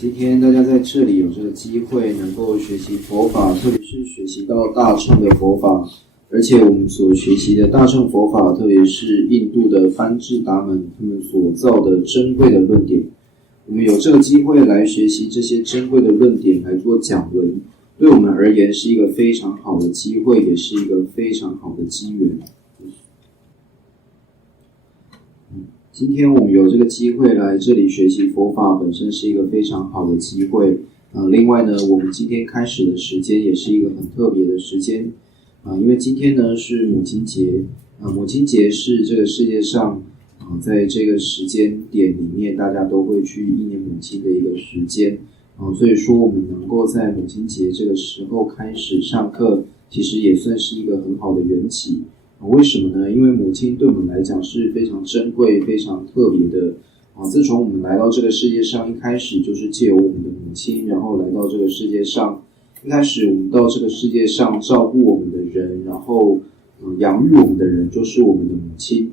今天大家在这里有这个机会能够学习佛法，特别是学习到大乘的佛法，而且我们所学习的大乘佛法，特别是印度的班智达们他们所造的珍贵的论点，我们有这个机会来学习这些珍贵的论点来做讲文，对我们而言是一个非常好的机会，也是一个非常好的机缘。今天我们有这个机会来这里学习佛法，本身是一个非常好的机会。另外呢，我们今天开始的时间也是一个很特别的时间。因为今天呢是母亲节。母亲节是这个世界上在这个时间点里面大家都会去忆念母亲的一个时间。所以说我们能够在母亲节这个时候开始上课，其实也算是一个很好的缘起。为什么呢？因为母亲对我们来讲是非常珍贵、非常特别的。自从我们来到这个世界上，一开始就是借由我们的母亲，然后来到这个世界上。一开始我们到这个世界上照顾我们的人，然后养育我们的人就是我们的母亲。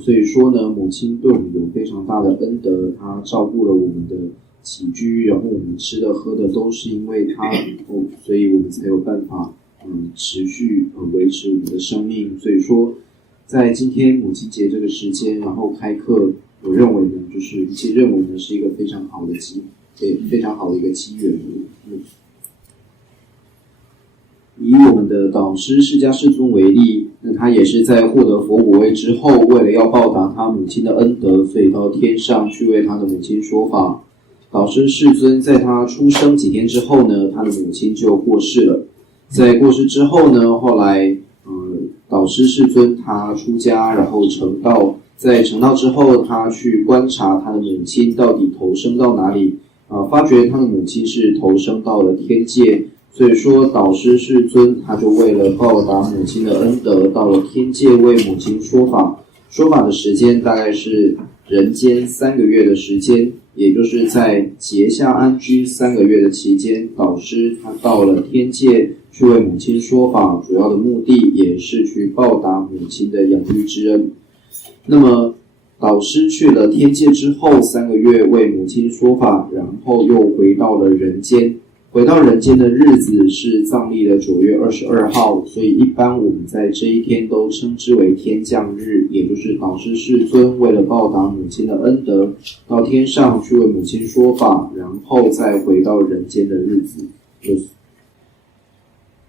所以说呢，母亲对我们有非常大的恩德，她照顾了我们的起居，然后我们吃的喝的都是因为她，所以我们才有办法持续维持我们的生命。所以说在今天母亲节这个时间，然后开课，我认为呢，就是一切认为呢是一个非常好的非常好的一个机缘。以我们的导师释迦世尊为例，那他也是在获得佛果位之后，为了要报答他母亲的恩德，所以到天上去为他的母亲说法。导师世尊在他出生几天之后呢，他的母亲就过世了。在过世之后呢，后来导师世尊他出家，然后成道。在成道之后，他去观察他的母亲到底投生到哪里，发觉他的母亲是投生到了天界。所以说导师世尊他就为了报答母亲的恩德，到了天界为母亲说法。说法的时间大概是人间3个月的时间，也就是在结下安居3个月的期间，导师他到了天界去为母亲说法，主要的目的也是去报答母亲的养育之恩。那么导师去了天界之后3个月为母亲说法，然后又回到了人间。回到人间的日子是藏历的9月22号，所以一般我们在这一天都称之为天降日，也就是导师世尊为了报答母亲的恩德，到天上去为母亲说法，然后再回到人间的日子。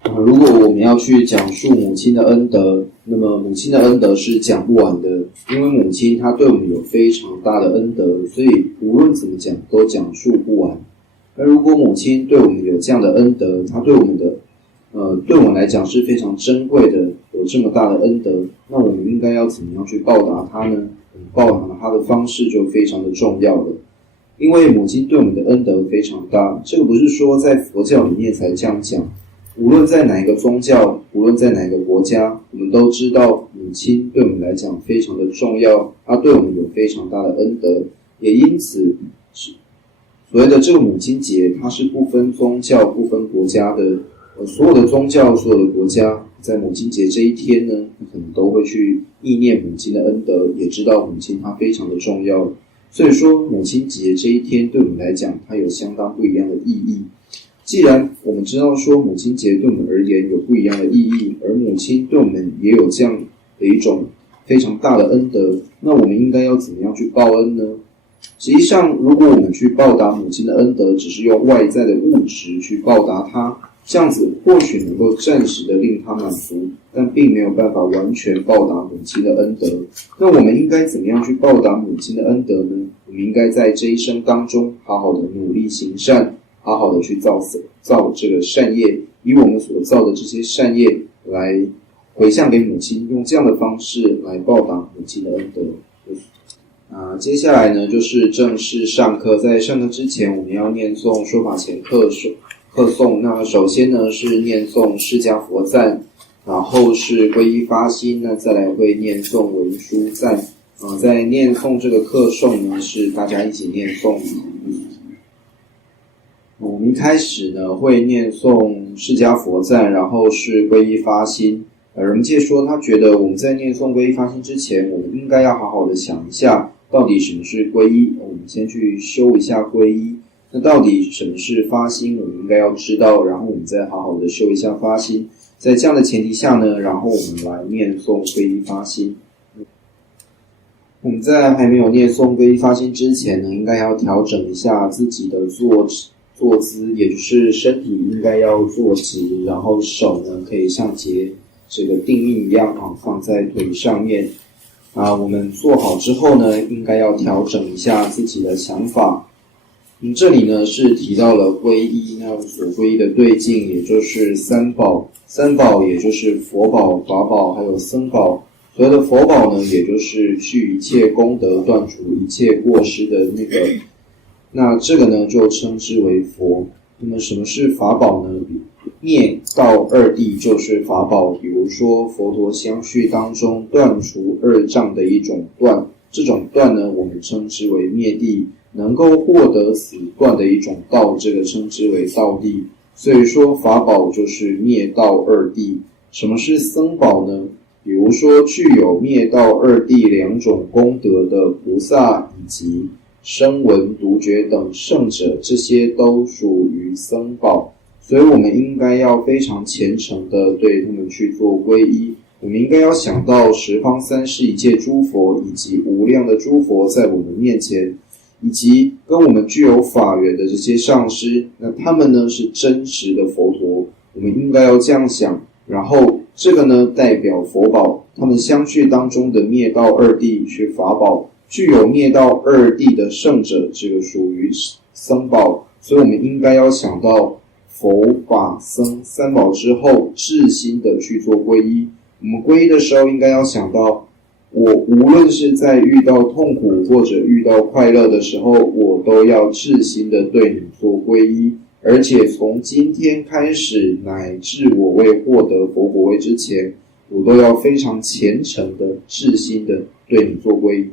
如果我们要去讲述母亲的恩德，那么母亲的恩德是讲不完的，因为母亲她对我们有非常大的恩德，所以无论怎么讲都讲述不完。而如果母亲对我们有这样的恩德，她对我们来讲是非常珍贵的，有这么大的恩德，那我们应该要怎么样去报答她呢？报答她的方式就非常的重要了。因为母亲对我们的恩德非常大，这个不是说在佛教里面才这样讲，无论在哪一个宗教，无论在哪一个国家，我们都知道母亲对我们来讲非常的重要，她对我们有非常大的恩德，也因此所谓的这个母亲节，它是不分宗教、不分国家的。所有的宗教、所有的国家，在母亲节这一天呢，可能都会去忆念母亲的恩德，也知道母亲她非常的重要。所以说，母亲节这一天对我们来讲，它有相当不一样的意义。既然我们知道说母亲节对我们而言有不一样的意义，而母亲对我们也有这样的一种非常大的恩德，那我们应该要怎么样去报恩呢？实际上，如果我们去报答母亲的恩德，只是用外在的物质去报答她，这样子或许能够暂时的令她满足，但并没有办法完全报答母亲的恩德。那我们应该怎么样去报答母亲的恩德呢？我们应该在这一生当中好好的努力行善，好好的去造这个善业，以我们所造的这些善业来回向给母亲，用这样的方式来报答母亲的恩德。接下来呢，就是正式上课。在上课之前，我们要念诵说法前课诵。那首先呢是念诵释迦佛赞，然后是皈依发心，那再来会念诵文殊赞。在念诵这个课诵呢，是大家一起念诵。我们一开始呢会念诵释迦佛赞，然后是皈依发心。人界说他觉得我们在念诵皈依发心之前，我们应该要好好的想一下到底什么是皈依。我们先去修一下皈依。那到底什么是发心，我们应该要知道，然后我们再好好的修一下发心。在这样的前提下呢，然后我们来念诵皈依发心。我们在还没有念诵皈依发心之前呢，应该要调整一下自己的坐姿，也就是身体应该要坐直，然后手呢可以像结这个定印一样放在腿上面。我们做好之后呢，应该要调整一下自己的想法。这里呢是提到了皈依，那所皈依的对境也就是三宝，三宝也就是佛宝、法宝还有僧宝。所谓的佛宝呢，也就是具一切功德、断除一切过失的那这个呢就称之为佛。那么什么是法宝呢？灭道二谛就是法宝，比如说佛陀相续当中断除二障的一种断，这种断呢我们称之为灭谛，能够获得此断的一种道，这个称之为道谛。所以说法宝就是灭道二谛。什么是僧宝呢？比如说具有灭道二谛两种功德的菩萨以及声闻、独觉等圣者，这些都属于僧宝。所以我们应该要非常虔诚的对他们去做皈依。我们应该要想到十方三世一切诸佛以及无量的诸佛在我们面前，以及跟我们具有法缘的这些上师，那他们呢是真实的佛陀，我们应该要这样想。然后这个呢代表佛宝，他们相续当中的灭道二谛是法宝，具有灭道二谛的圣者，这个属于僧宝。所以我们应该要想到佛法僧三宝之后，至心的去做皈依。我们皈依的时候应该要想到，我无论是在遇到痛苦或者遇到快乐的时候，我都要至心的对你做皈依，而且从今天开始乃至我未获得佛果位之前，我都要非常虔诚的至心的对你做皈依。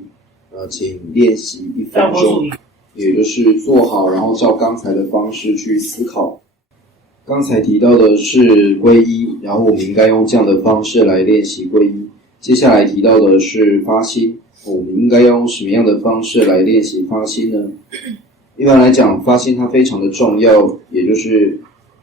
请练习1分钟，也就是做好，然后照刚才的方式去思考。刚才提到的是皈依，然后我们应该用这样的方式来练习皈依。接下来提到的是发心，我们应该要用什么样的方式来练习发心呢？一般来讲，发心它非常的重要，也就是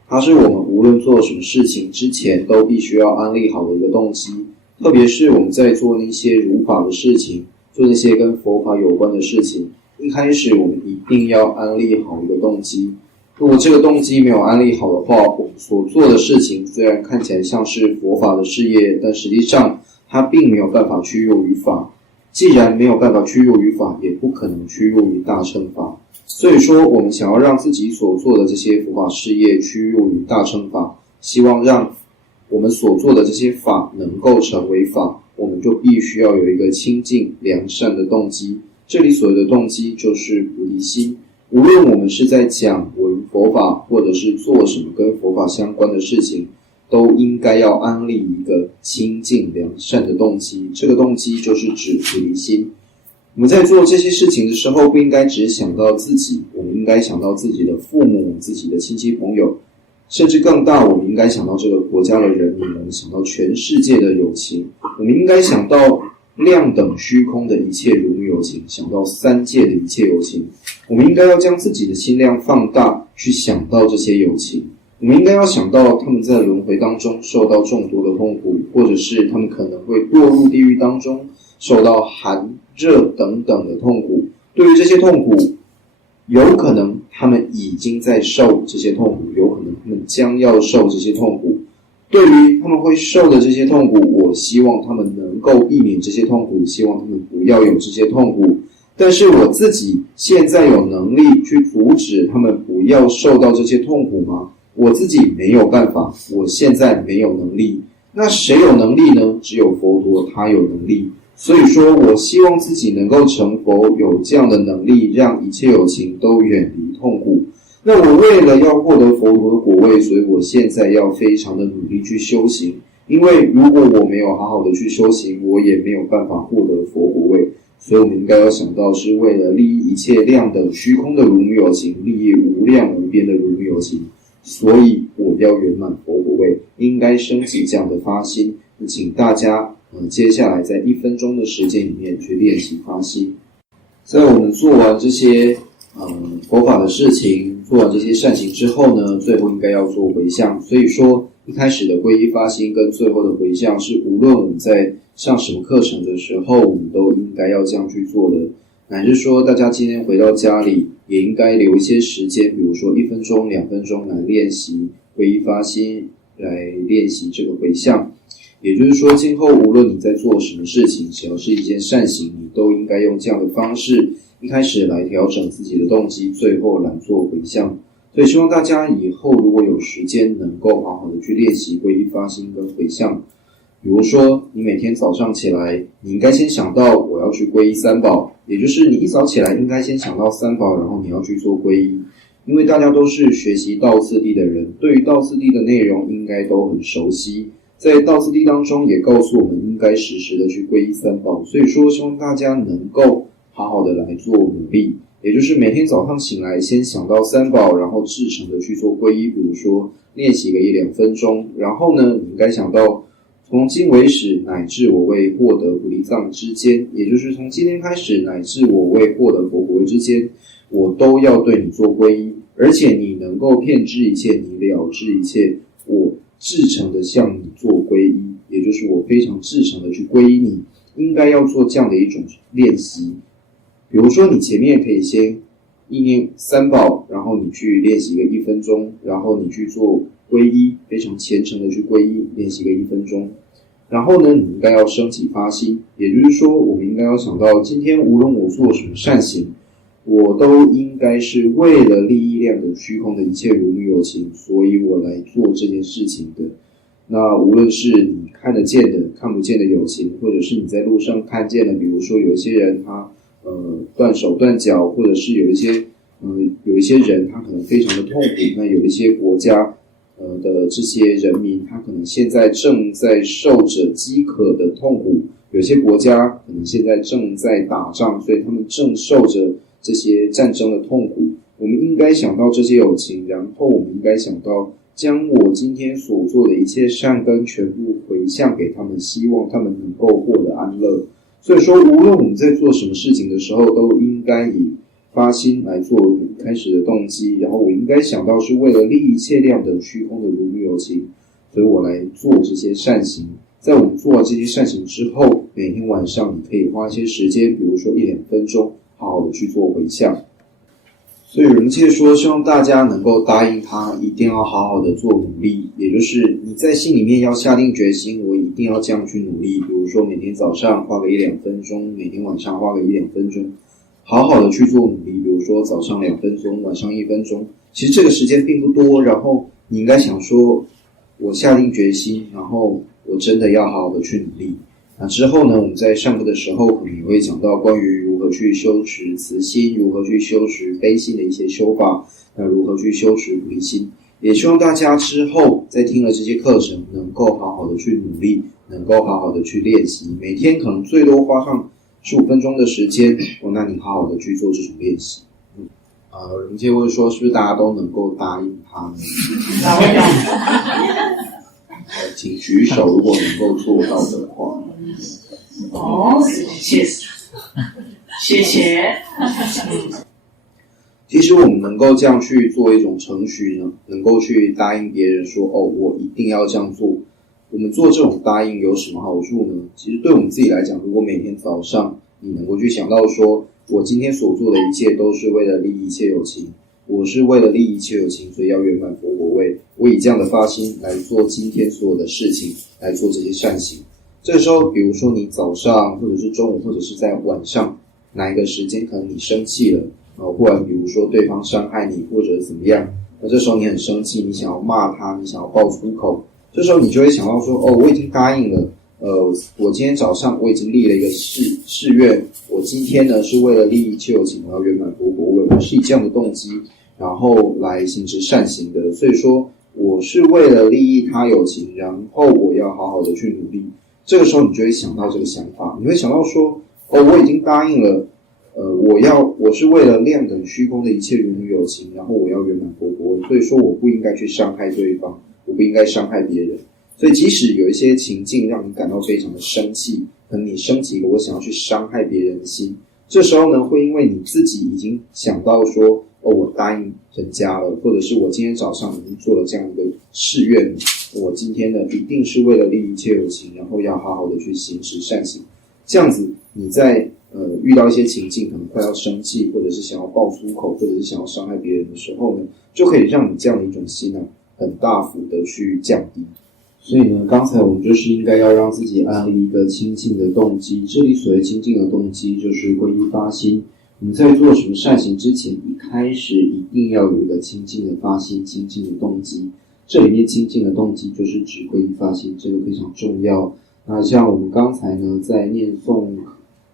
它是我们无论做什么事情之前都必须要安立好的一个动机。特别是我们在做那些如法的事情，做那些跟佛法有关的事情，一开始我们一定要安立好一个动机。如果这个动机没有安立好的话，我们所做的事情虽然看起来像是佛法的事业，但实际上它并没有办法趋入于法。既然没有办法趋入于法，也不可能趋入于大乘法。所以说我们想要让自己所做的这些佛法事业趋入于大乘法，希望让我们所做的这些法能够成为法，我们就必须要有一个清净良善的动机。这里所谓的动机就是菩提心。无论我们是在讲闻佛法，或者是做什么跟佛法相关的事情，都应该要安立一个清净良善的动机。这个动机就是指菩提心。我们在做这些事情的时候，不应该只想到自己，我们应该想到自己的父母、自己的亲戚朋友，甚至更大，我们应该想到这个国家的人民，我们想到全世界的友情，我们应该想到量等虚空的一切如母有情，想到三界的一切有情。我们应该要将自己的心量放大，去想到这些有情。我们应该要想到他们在轮回当中受到众多的痛苦，或者是他们可能会堕入地狱当中，受到寒热等等的痛苦。对于这些痛苦，有可能他们已经在受这些痛苦，有可能他们将要受这些痛苦。对于他们会受的这些痛苦，我希望他们能够避免这些痛苦，希望他们不要有这些痛苦。但是我自己现在有能力去阻止他们不要受到这些痛苦吗？我自己没有办法，我现在没有能力。那谁有能力呢？只有佛陀，他有能力。所以说我希望自己能够成佛，有这样的能力，让一切有情都远离痛苦。那我为了要获得佛陀的果位，所以我现在要非常的努力去修行。因为如果我没有好好的去修行，我也没有办法获得佛果位。所以我们应该要想到，是为了利益一切量等虚空的如母有情，利益无量无边的如母有情，所以我要圆满佛果位，应该升起这样的发心。请大家接下来在1分钟的时间里面去练习发心。在我们做完这些佛法的事情，做完这些善行之后呢，最后应该要做回向。所以说，一开始的皈依发心跟最后的回向，是无论我们在上什么课程的时候，我们都应该要这样去做的。乃至说，大家今天回到家里，也应该留一些时间，比如说1分钟、2分钟来练习皈依发心，来练习这个回向。也就是说，今后无论你在做什么事情，只要是一件善行，你都应该用这样的方式，一开始来调整自己的动机，最后来做回向。所以希望大家以后如果有时间，能够好好的去练习皈依发心跟回向。比如说，你每天早上起来，你应该先想到我要去皈依三宝，也就是你一早起来应该先想到三宝，然后你要去做皈依。因为大家都是学习道次第的人，对于道次第的内容应该都很熟悉。在道次第当中也告诉我们应该时时的去皈依三宝，所以说希望大家能够好好的来做努力，也就是每天早上醒来先想到三宝，然后至诚的去做皈依。比如说练习个1-2分钟，然后呢你应该想到从今为始乃至我为获得菩提藏之间，也就是从今天开始乃至我为获得佛果位之间，我都要对你做皈依，而且你能够遍知一切，你了知一切，我至诚的向你做皈依，也就是我非常至诚的去皈依你，应该要做这样的一种练习。比如说你前面可以先意念三宝，然后你去练习个1分钟，然后你去做皈依，非常虔诚的去皈依，练习个1分钟。然后呢，你应该要升起发心，也就是说我们应该要想到，今天无论我做什么善行，我都应该是为了利益量等虚空的一切如女有情，所以我来做这件事情的。那无论是你看得见的、看不见的有情，或者是你在路上看见的，比如说有一些人他断手断脚，或者是有一些人他可能非常的痛苦，那有一些国家的这些人民他可能现在正在受着饥渴的痛苦，有些国家可能现在正在打仗，所以他们正受着这些战争的痛苦。我们应该想到这些有情，然后我们应该想到将我今天所做的一切善根全部回向给他们，希望他们能够获得安乐。所以说无论我们在做什么事情的时候，都应该以发心来做我们开始的动机，然后我应该想到是为了利益一切量等虚空的如女有情，所以我来做这些善行。在我们做了这些善行之后，每天晚上你可以花一些时间，比如说1-2分钟，好好的去做回向。所以仁切说，希望大家能够答应他，一定要好好的做努力，也就是你在心里面要下定决心，我一定要这样去努力。比如说每天早上花个1-2分钟，每天晚上花个1-2分钟，好好的去做努力。比如说早上2分钟，晚上1分钟，其实这个时间并不多，然后你应该想说，我下定决心，然后我真的要好好的去努力。那之后呢，我们在上课的时候可能也会讲到关于如何去修持慈心，如何去修持悲心的一些修法，那如何去修持菩提心。也希望大家之后在听了这些课程，能够好好的去努力，能够好好的去练习，每天可能最多花上15分钟的时间，那你好好的去做这种练习。仁切问说，是不是大家都能够答应他呢？请举手，如果能够做到的话。谢谢。其实我们能够这样去做一种程序呢，能够去答应别人说，我一定要这样做。我们做这种答应有什么好处呢？其实对我们自己来讲，如果每天早上你能够去想到说，我今天所做的一切都是为了利益一切有情，我是为了利益一切有情，所以要圆满佛果位。我以这样的发心来做今天所有的事情，来做这些善行。这个时候，比如说你早上，或者是中午，或者是在晚上哪一个时间，可能你生气了，或者比如说对方伤害你，或者怎么样，那这时候你很生气，你想要骂他，你想要爆粗口，这时候你就会想到说，我已经答应了，我今天早上我已经立了一个誓愿，我今天呢是为了利益一切有情，我要圆满佛果位，我是以这样的动机，然后来行持善行的，所以说我是为了利益他有情，然后我要好好的去努力。这个时候你就会想到这个想法，你会想到说，我已经答应了，我是为了量等虚空的一切如女有情，然后我要圆满佛果位，所以说我不应该去伤害对方，我不应该伤害别人。所以即使有一些情境让你感到非常的生气，可能你升起一个我想要去伤害别人的心，这时候呢，会因为你自己已经想到说，我答应人家了，或者是我今天早上已经做了这样一个誓愿，我今天呢一定是为了利益一切有情，然后要好好的去行持善行。这样子，你在遇到一些情境，可能快要生气，或者是想要爆粗口，或者是想要伤害别人的时候呢，就可以让你这样的一种心呢，很大幅的去降低。所以呢，刚才我们就是应该要让自己安立一个清净的动机。这里所谓清净的动机，就是皈依发心。我们在做什么善行之前，一开始一定要有一个清净的发心、清净的动机。这里面清净的动机就是指皈依发心，这个非常重要。那像我们刚才呢，在念诵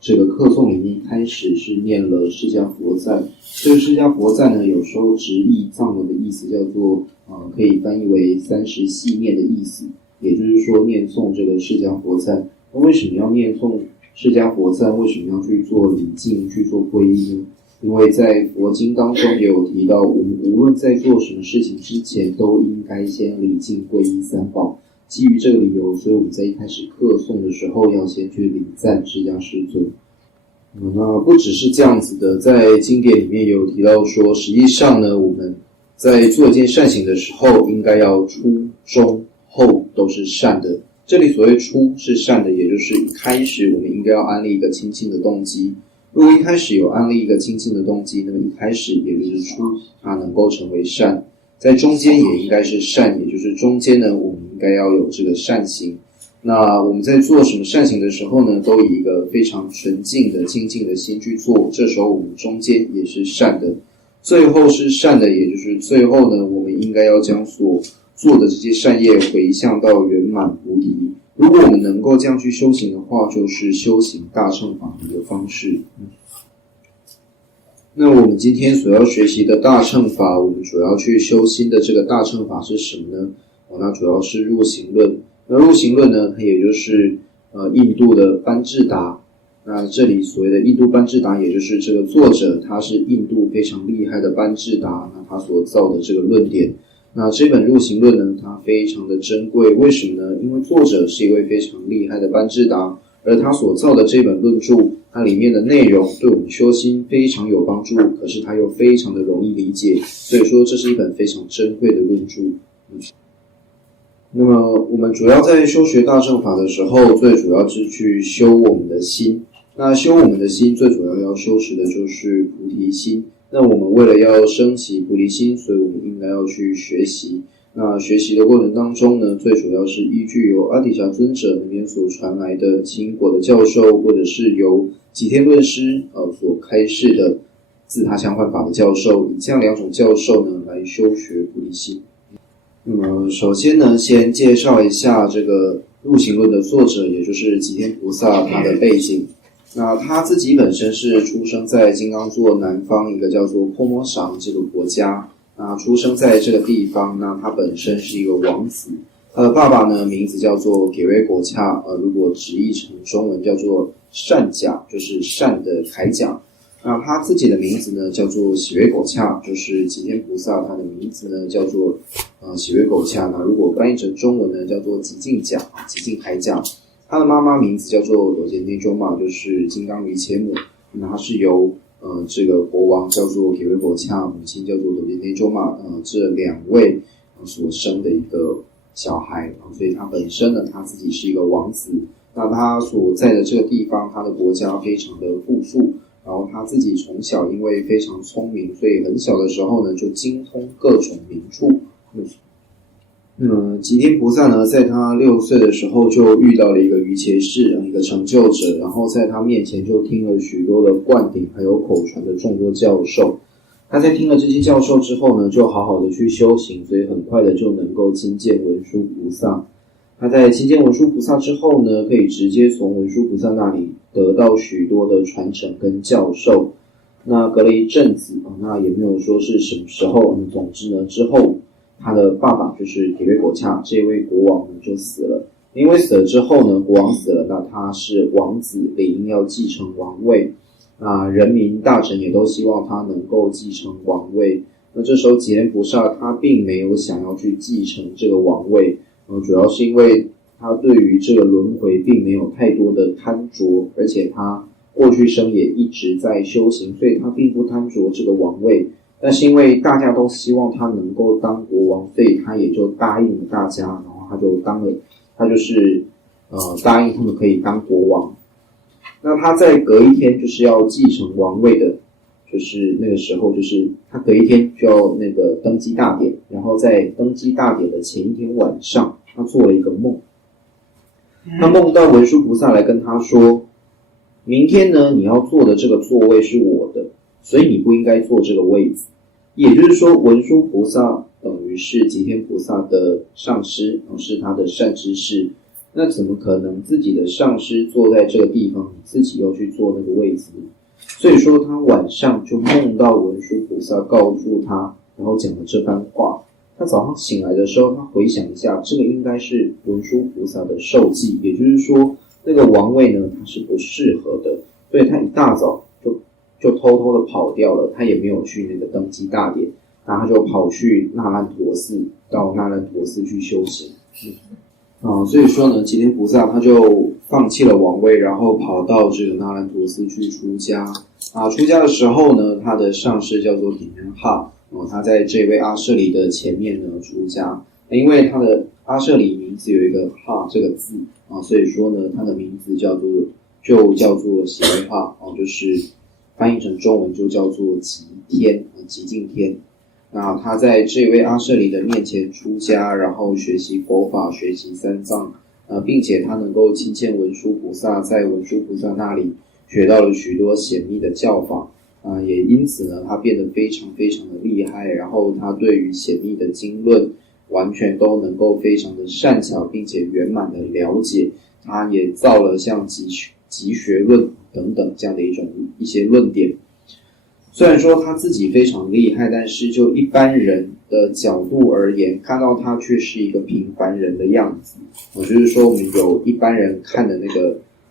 这个课诵里面，一开始是念了释迦佛赞。这个释迦佛赞呢，有时候直译藏文的意思叫做可以翻译为30细念的意思。也就是说，念诵这个释迦佛赞。那为什么要念诵释迦佛赞？为什么要去做礼敬、去做皈依呢？因为在佛经当中也有提到，我们无论在做什么事情之前，都应该先礼敬皈依三宝。基于这个理由，所以我们在一开始课诵的时候，要先去礼赞释迦世尊。那不只是这样子的，在经典里面也有提到说，实际上呢，我们在做一件善行的时候，应该要初、中、后都是善的。这里所谓初是善的，也就是一开始我们应该要安立一个清净的动机。如果一开始有安立一个清净的动机，那么一开始也就是初，它能够成为善。在中间也应该是善，也就是中间呢，我们应该要有这个善行。那我们在做什么善行的时候呢，都以一个非常纯净的、清净的心去做。这时候我们中间也是善的，最后是善的，也就是最后呢，我们应该要将所做的这些善业回向到圆满菩提。如果我们能够这样去修行的话，就是修行大乘法的一个方式。那我们今天所要学习的大乘法，我们主要去修心的这个大乘法是什么呢？那主要是入行论。那入行论呢，它也就是印度的班智达。那这里所谓的印度班智达，也就是这个作者他是印度非常厉害的班智达，那他所造的这个论点。那这本入行论呢，它非常的珍贵，为什么呢？因为作者是一位非常厉害的班智达，而他所造的这本论著，它里面的内容对我们修心非常有帮助，可是它又非常的容易理解，所以说这是一本非常珍贵的论著。那么我们主要在修学大乘法的时候，最主要是去修我们的心。那修我们的心，最主要要修持的就是菩提心。那我们为了要升起菩提心，所以我们应该要去学习。那学习的过程当中呢，最主要是依据由阿底峡尊者那边所传来的清果的教授，或者是由吉天论师所开示的自他相换法的教授，以这样两种教授呢来修学菩提心。那么首先呢，先介绍一下这个入行论的作者，也就是吉天菩萨他的背景。那他自己本身是出生在金刚座南方一个叫做泼摩赏这个国家。那出生在这个地方，那他本身是一个王子。他的爸爸呢，名字叫做给维果恰，如果直译成中文叫做善甲，就是善的铠甲。那他自己的名字呢，叫做喜维果恰，就是吉天菩萨他的名字呢叫做喜维果恰。那如果翻译成中文呢，叫做极净甲、极净铠甲。他的妈妈名字叫做罗杰内周玛，就是金刚离切母。那他是由这个国王叫做给维果恰，母亲叫做罗杰内周玛，这两位所生的一个小孩，所以他本身呢，他自己是一个王子。那他所在的这个地方，他的国家非常的富庶，然后他自己从小因为非常聪明，所以很小的时候呢，就精通各种名著。吉天菩萨呢，在他6岁的时候就遇到了一个瑜伽士，一个成就者，然后在他面前就听了许多的灌顶还有口传的众多教授。他在听了这些教授之后呢，就好好的去修行，所以很快的就能够亲见文殊菩萨。他在亲见文殊菩萨之后呢，可以直接从文殊菩萨那里得到许多的传承跟教授。那隔了一阵子，那也没有说是什么时候，总之呢，之后他的爸爸就是给维果恰这位国王呢就死了。因为死了之后呢，国王死了，那他是王子，理应要继承王位。那人民大臣也都希望他能够继承王位。那这时候吉天菩萨他并没有想要去继承这个王位，主要是因为他对于这个轮回并没有太多的贪着，而且他过去生也一直在修行，所以他并不贪着这个王位。但是因为大家都希望他能够当国王，所以他也就答应了大家，然后他就是答应他们可以当国王。那他在隔一天就是要继承王位的，就是那个时候就是他隔一天就要那个登基大典，然后在登基大典的前一天晚上，他做了一个梦。他梦到文殊菩萨来跟他说，明天呢你要坐的这个座位是我的，所以你不应该坐这个位子。也就是说，文殊菩萨等于是吉天菩萨的上师，是他的善知识。那怎么可能自己的上师坐在这个地方，你自己又去坐那个位子呢？所以说他晚上就梦到文殊菩萨告诉他，然后讲了这番话。他早上醒来的时候，他回想一下，这个应该是文殊菩萨的授记，也就是说那个王位呢他是不适合的，所以他一大早就偷偷的跑掉了，他也没有去那个登基大典，然后他就跑去那烂陀寺，到那烂陀寺去修行。所以说呢，吉天菩萨他就放弃了王位，然后跑到这个那烂陀寺去出家。出家的时候呢，他的上师叫做点燃哈，他在这位阿舍离的前面呢出家。因为他的阿舍离名字有一个哈这个字所以说呢，他的名字就叫做喜为哈就是翻译成中文就叫做极天，极尽天。那他在这位阿舍离的面前出家，然后学习佛法，学习三藏，并且他能够亲见文殊菩萨，在文殊菩萨那里学到了许多显密的教法，也因此呢，他变得非常非常的厉害，然后他对于显密的经论完全都能够非常的善巧，并且圆满的了解。他也造了像集学论等等这样的一些论点。虽然说他自己非常厉害，但是就一般人的角度而言，看到他却是一个平凡人的样子。就是说我们有一般人看的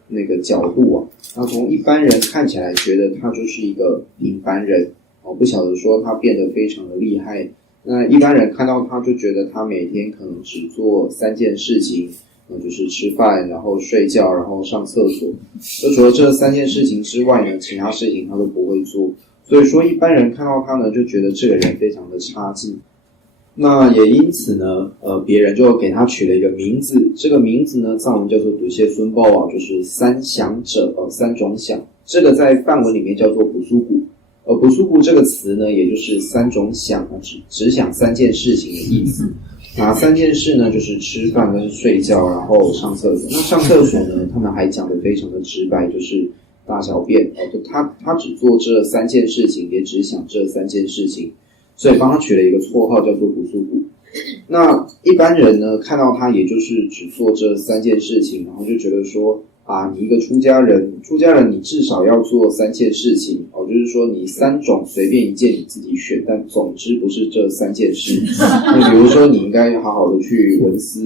那个角度那从一般人看起来觉得他就是一个平凡人不晓得说他变得非常的厉害。那一般人看到他就觉得他每天可能只做3件事情，就是吃饭，然后睡觉，然后上厕所。就除了这3件事情之外呢，其他事情他都不会做。所以说一般人看到他呢，就觉得这个人非常的差劲。那也因此呢，别人就给他取了一个名字。这个名字呢，藏文叫做独谢孙报就是三想者3种想。这个在梵文里面叫做补苏古。补苏古这个词呢，也就是3种想只想3件事情的意思。哪3件事呢？就是吃饭跟睡觉，然后上厕所。那上厕所呢，他们还讲得非常的直白，就是大小便他只做这3件事情，也只想这3件事情，所以帮他取了一个绰号叫做补苏古。那一般人呢，看到他也就是只做这3件事情，然后就觉得说你一个出家人你至少要做3件事情就是说你3种随便一件你自己选，但总之不是这3件事。那比如说你应该好好的去闻思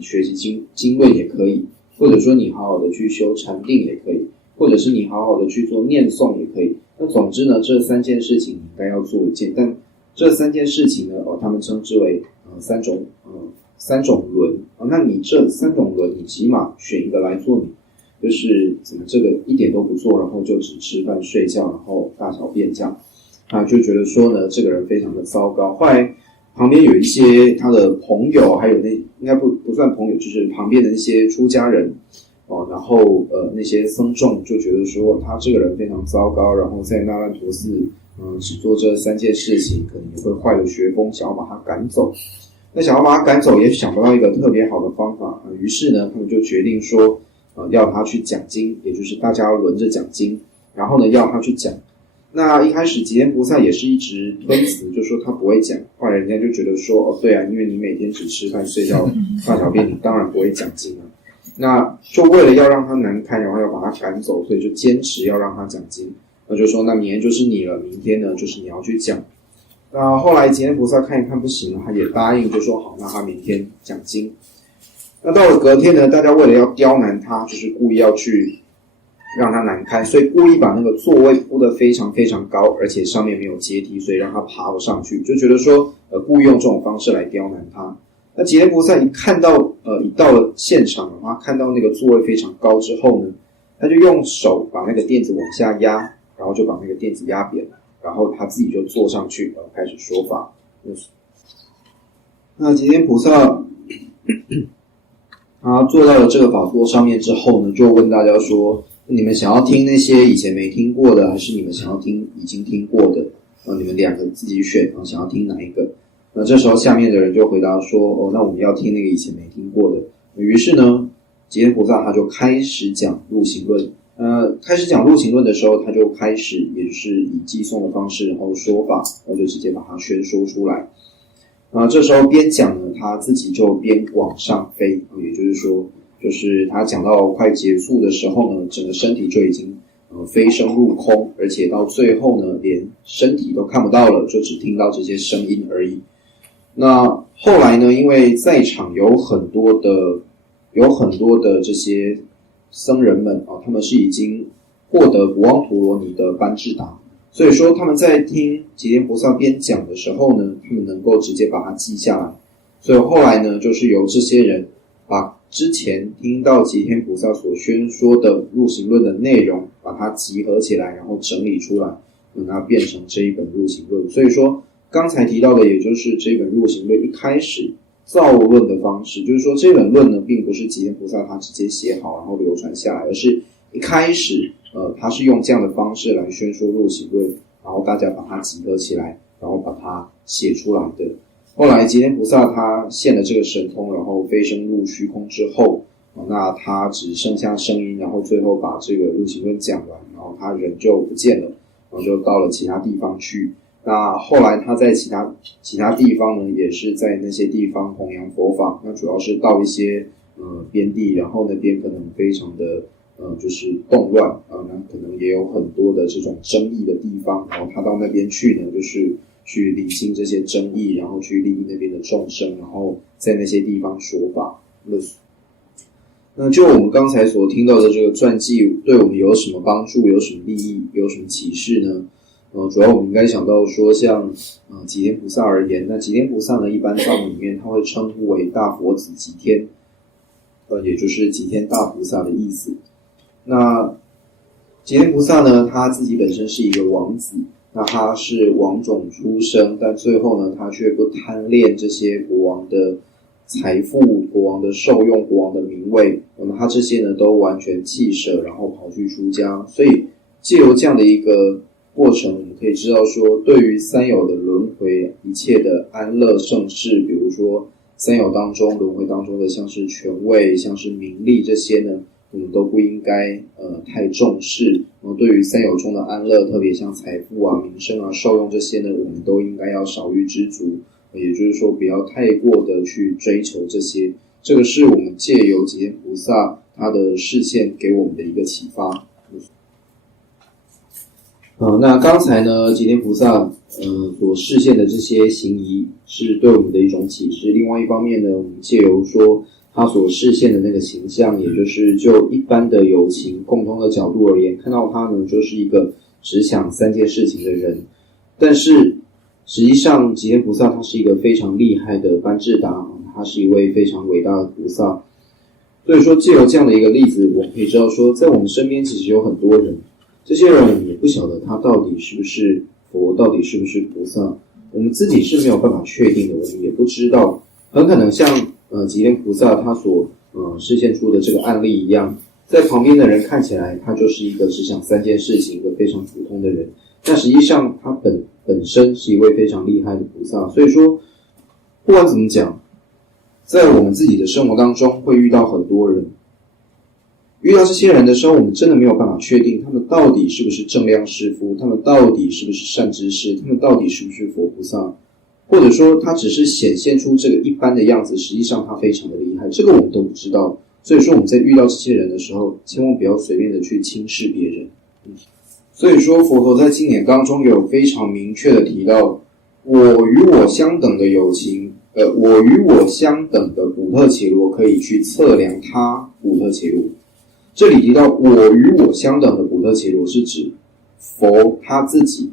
学习经论也可以，或者说你好好的去修禅定也可以，或者是你好好的去做念诵也可以。那总之呢，这3件事情你应该要做一件，但这3件事情呢他们称之为3种轮那你这3种轮你起码选一个来做，你就是怎么这个一点都不做，然后就只吃饭睡觉，然后大小便这样就觉得说呢，这个人非常的糟糕。后来旁边有一些他的朋友，还有应该不算朋友，就是旁边的那些出家人然后那些僧众就觉得说他这个人非常糟糕，然后在那烂陀寺只做这3件事情，可能也会坏了学风，想要把他赶走。那想要把他赶走，也想不到一个特别好的方法于是呢，他们就决定说要他去讲经，也就是大家要轮着讲经，然后呢要他去讲。那一开始吉天菩萨也是一直推辞，就说他不会讲。后来人家就觉得说对因为你每天只吃饭睡觉大小便，你当然不会讲经那就为了要让他难堪，然后要把他赶走，所以就坚持要让他讲经。那就说那明天就是你了，明天呢就是你要去讲。那后来吉天菩萨看一看不行了，他也答应，就说好，那他明天讲经。那到了隔天呢，大家为了要刁难他，就是故意要去让他难堪，所以故意把那个座位铺得非常非常高，而且上面没有阶梯，所以让他爬不上去，就觉得说故意用这种方式来刁难他。那吉天菩萨一到了现场他看到那个座位非常高之后呢，他就用手把那个垫子往下压，然后就把那个垫子压扁了，然后他自己就坐上去，然后开始说法。那吉天菩萨他坐到了这个法座上面之后呢，就问大家说，你们想要听那些以前没听过的，还是你们想要听已经听过的？你们两个自己选，想要听哪一个？那这时候下面的人就回答说，那我们要听那个以前没听过的。于是呢，吉天菩萨他就开始讲入行论。开始讲入行论的时候，他就开始也就是以寄诵的方式，然后说法，然后就直接把它宣说出来。这时候边讲呢，他自己就边往上飞，也就是说，就是他讲到快结束的时候呢，整个身体就已经飞升入空，而且到最后呢，连身体都看不到了，就只听到这些声音而已。那后来呢，因为在场有很多的这些僧人们他们是已经获得国王陀罗尼的班智达，所以说他们在听吉天菩萨边讲的时候呢，他们能够直接把它记下来。所以后来呢，就是由这些人把之前听到吉天菩萨所宣说的入行论的内容，把它集合起来，然后整理出来，让它变成这一本入行论。所以说刚才提到的，也就是这本入行论一开始造论的方式，就是说这本论呢，并不是吉天菩萨他直接写好然后流传下来，而是一开始他是用这样的方式来宣说入行论，然后大家把它集合起来，然后把它写出来的。后来吉天菩萨他现了这个神通，然后飞升入虚空之后，那他只剩下声音，然后最后把这个入行论讲完，然后他人就不见了，然后就到了其他地方去。那后来他在其他地方呢，也是在那些地方弘扬佛法，那主要是到一些边地，然后那边可能非常的就是动乱那可能也有很多的这种争议的地方，然后他到那边去呢，就是去理清这些争议，然后去利益那边的众生，然后在那些地方说法。那就我们刚才所听到的这个传记，对我们有什么帮助，有什么利益，有什么启示呢？主要我们应该想到说，像吉天菩萨而言，那吉天菩萨呢，一般藏文里面他会称呼为大佛子吉天，也就是吉天大菩萨的意思。那吉天菩萨呢，他自己本身是一个王子，那他是王种出生，但最后呢，他却不贪恋这些国王的财富、国王的受用、国王的名位，那么他这些呢都完全弃舍，然后跑去出家。所以藉由这样的一个过程，我们可以知道说，对于三有的轮回，一切的安乐盛世，比如说三有当中轮回当中的像是权位、像是名利这些呢，我们都不应该太重视。然后对于三有中的安乐，特别像财富啊、名声啊、受用这些呢，我们都应该要少欲知足，也就是说不要太过的去追求这些。这个是我们借由吉天菩萨他的示现给我们的一个启发。那刚才呢，吉天菩萨所示现的这些行仪是对我们的一种启示。另外一方面呢，我们借由说他所示现的那个形象，也就是就一般的有情共通的角度而言，看到他呢就是一个只想三件事情的人。但是实际上吉天菩萨他是一个非常厉害的班智达，他是一位非常伟大的菩萨。所以说借由这样的一个例子，我们可以知道说，在我们身边其实有很多人，这些人我们也不晓得他到底是不是佛，到底是不是菩萨，我们自己是没有办法确定的，我们也不知道。很可能像吉天菩萨他所示现出的这个案例一样，在旁边的人看起来他就是一个只想三件事情，一个非常普通的人，但实际上他本身是一位非常厉害的菩萨。所以说不管怎么讲，在我们自己的生活当中会遇到很多人，遇到这些人的时候，我们真的没有办法确定他们到底是不是正量士夫，他们到底是不是善知识，他们到底是不是佛菩萨，或者说他只是显现出这个一般的样子，实际上他非常的厉害，这个我们都不知道。所以说我们在遇到这些人的时候，千万不要随便的去轻视别人。所以说佛陀在经典当中有非常明确的提到，我与我相等的有情，我与我相等的古特伽罗可以去测量他古特伽罗。这里提到我与我相等的古特伽罗是指佛他自己，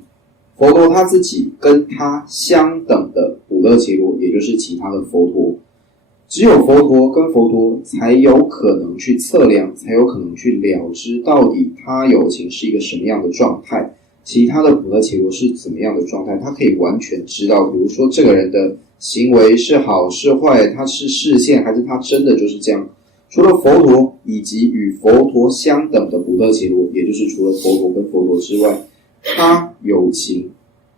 佛陀他自己跟他相等的古特伽罗，也就是其他的佛陀。只有佛陀跟佛陀才有可能去测量，才有可能去了知到底他有情是一个什么样的状态，其他的普特伽罗是怎么样的状态，他可以完全知道，比如说这个人的行为是好是坏，他是视线还是他真的就是这样。除了佛陀以及与佛陀相等的普特伽罗，也就是除了佛陀跟佛陀之外，他有情，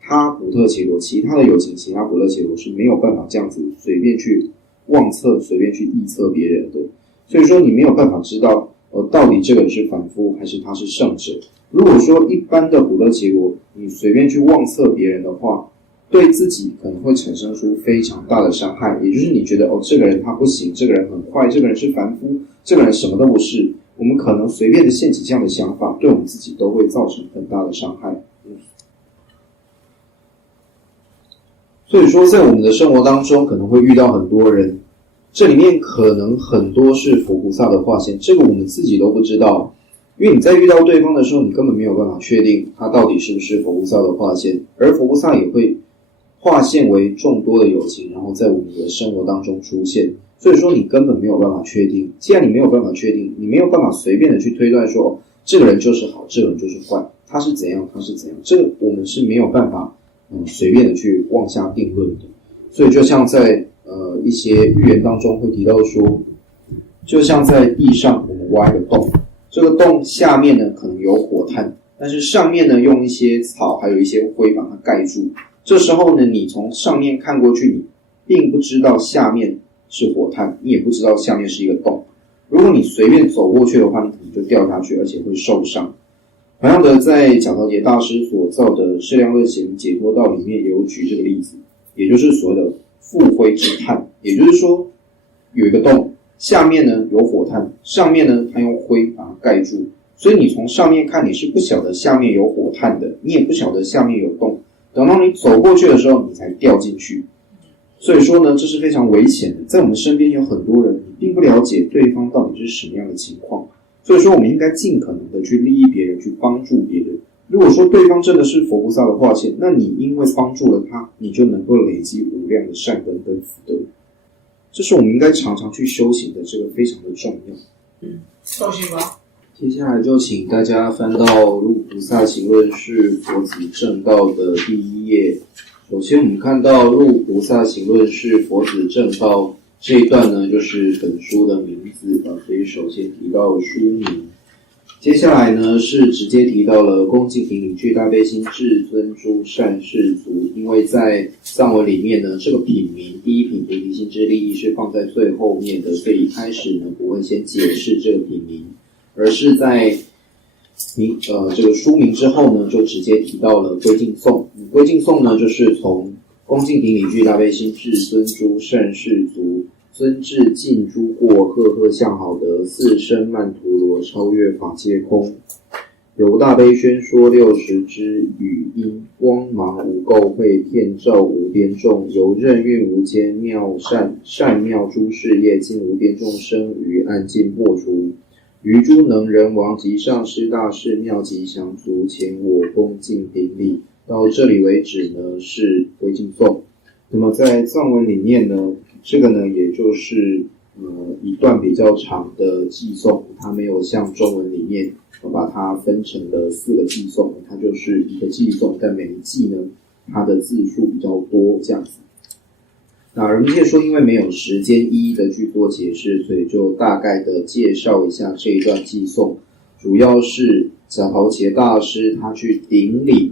他普特伽罗，其他的有情，其他普特伽罗是没有办法这样子随便去妄测，随便去臆测别人的。所以说你没有办法知道到底这个人是凡夫还是他是圣者。如果说一般的普特伽罗你随便去妄测别人的话，对自己可能会产生出非常大的伤害，也就是你觉得这个人他不行，这个人很坏，这个人是凡夫，这个人什么都不是，我们可能随便的陷起这样的想法，对我们自己都会造成很大的伤害。所以说在我们的生活当中可能会遇到很多人，这里面可能很多是佛菩萨的化现，这个我们自己都不知道，因为你在遇到对方的时候，你根本没有办法确定他到底是不是佛菩萨的化现，而佛菩萨也会化现为众多的有情，然后在我们的生活当中出现。所以说你根本没有办法确定，既然你没有办法确定，你没有办法随便的去推断说这个人就是好，这个人就是坏，他是怎样，他是怎样，这个我们是没有办法随便的去妄下定论的。所以就像在一些寓言当中会提到说，就像在地上我们挖一个洞，这个洞下面呢可能有火炭，但是上面呢用一些草还有一些灰把它盖住，这时候呢你从上面看过去，你并不知道下面是火炭，你也不知道下面是一个洞，如果你随便走过去的话，你可能就掉下去，而且会受伤。同样的，在贾陶杰大师所造的《释量乐行解脱道》里面也有举这个例子，也就是所谓的覆灰之炭，也就是说有一个洞，下面呢有火炭，上面呢它用灰把它盖住，所以你从上面看你是不晓得下面有火炭的，你也不晓得下面有洞，等到你走过去的时候你才掉进去。所以说呢，这是非常危险的，在我们身边有很多人你并不了解对方到底是什么样的情况，所以说我们应该尽可能的去利益别人，去帮助别人。如果说对方真的是佛菩萨的化现，那你因为帮助了他，你就能够累积无量的善根跟福德，这是我们应该常常去修行的，这个非常的重要。收心吧。接下来就请大家翻到《入菩萨行论释佛子正道》的第1页。首先我们看到《入菩萨行论释佛子正道》这一段呢，就是本书的名字，所以首先提到书名。接下来呢是直接提到了恭敬顶礼具大悲心至尊诸善士族，因为在藏文里面呢，这个品名第一品菩提心之利益是放在最后面的，所以一开始呢不会先解释这个品名，而是在这个书名之后呢，就直接提到了归敬颂。归敬颂呢，就是从恭敬顶礼具大悲心至尊诸善士族，尊至尽诸过，赫赫向好德，四身曼陀罗，超越法界空。有大悲宣说60支语音，光芒无垢秽，遍照无边众。由任运无间，妙善妙诸事业，尽无边众生于暗尽破除。于诸能人王及上师大士妙吉祥族前我恭敬顶礼。到这里为止呢是归敬颂。那么在藏文里面呢，这个呢也就是一段比较长的偈颂，它没有像中文里面把它分成了4个偈颂，它就是一个偈颂，但每一偈呢它的字数比较多这样子。那而明确说因为没有时间一一的去做解释，所以就大概的介绍一下这一段偈颂。主要是贾陶杰大师他去顶礼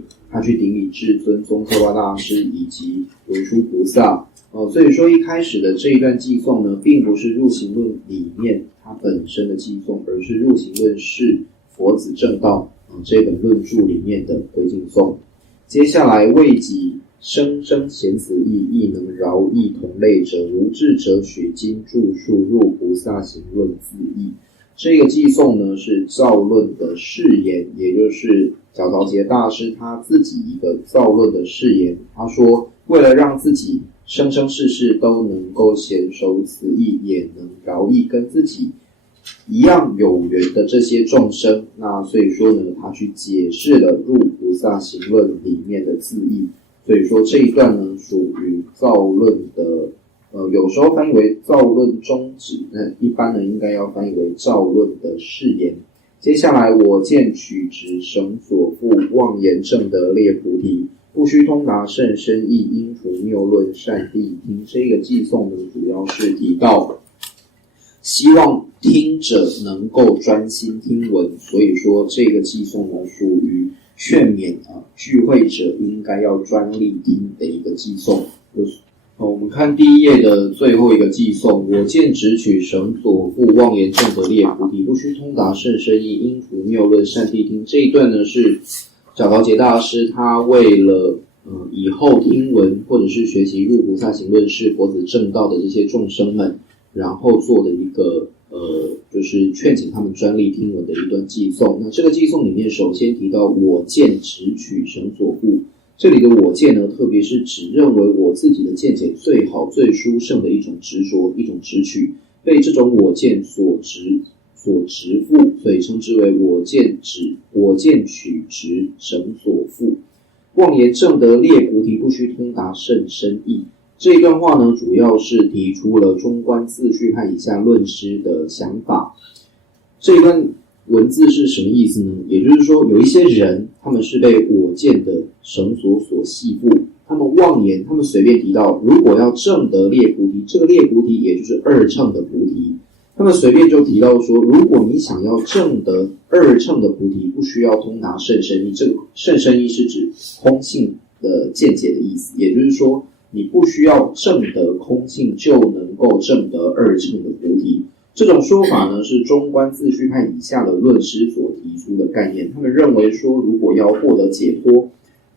至尊宗喀巴大师以及文殊菩萨。所以说一开始的这一段偈颂呢，并不是入行论里面它本身的偈颂，而是入行论释佛子正道这本论著里面的归敬颂。接下来未及生生显此意，亦能饶益同类者，如智者许经著述入菩萨行论自义。这个偈颂呢是造论的誓言，也就是贾陶杰大师他自己一个造论的誓言。他说为了让自己生生世世都能够显守此义，也能饶益跟自己一样有缘的这些众生，那所以说呢他去解释了入菩萨行论里面的字义。所以说这一段呢属于造论的有有时候翻译为造论宗旨，那一般呢应该要翻译为造论的誓言。接下来，我见取直绳所缚，妄言正德列菩提，不须通达甚深义，因除谬论善谛听。这个偈颂呢，主要是提到希望听者能够专心听闻，所以说这个偈颂呢属于劝勉聚会者应该要专力听的一个偈颂。我们看第一页的最后一个偈颂，我见直取绳所缚，妄言正德列菩提，不须通达甚深义，因除谬论善谛听。这一段呢是小桃杰大师他为了以后听闻或者是学习入菩萨行论释佛子正道的这些众生们，然后做的一个就是劝请他们专力听闻的一段偈颂。那这个偈颂里面首先提到我见直取绳所缚，这里的我见呢，特别是只认为我自己的见解最好最殊胜的一种执着，一种执取，被这种我见所执缚，所以称之为我见取直绳所缚。妄言正德列菩提，不须通达甚深义。这一段话呢，主要是提出了中观自续派以下论师的想法。这一段文字是什么意思呢？也就是说，有一些人他们是被我见的绳索所系缚，他们妄言，他们随便提到如果要正得列菩提，这个列菩提也就是二乘的菩提，他们随便就提到说，如果你想要正得二乘的菩提，不需要通达甚深义。这个甚深义是指空性的见解的意思，也就是说你不需要正得空性就能够正得二乘的菩提。这种说法呢，是中观自续派以下的论师所提出的概念。他们认为说，如果要获得解脱，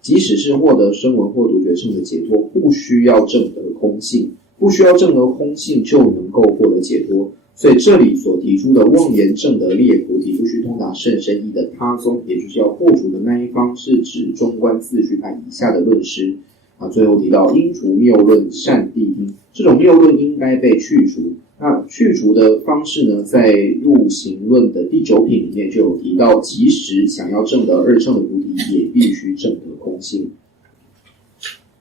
即使是获得声闻或独觉乘的解脱，不需要证得空性，不需要证得空性就能够获得解脱。所以这里所提出的妄言证得列菩提，不须通达甚深义的他宗，也就是要破除的那一方，是指中观自续派以下的论师。最后提到因除谬论善谛听，这种谬论应该被去除。那去除的方式呢，在入行论的第9品里面就有提到，即使想要证得二乘的菩提，也必须证得空性。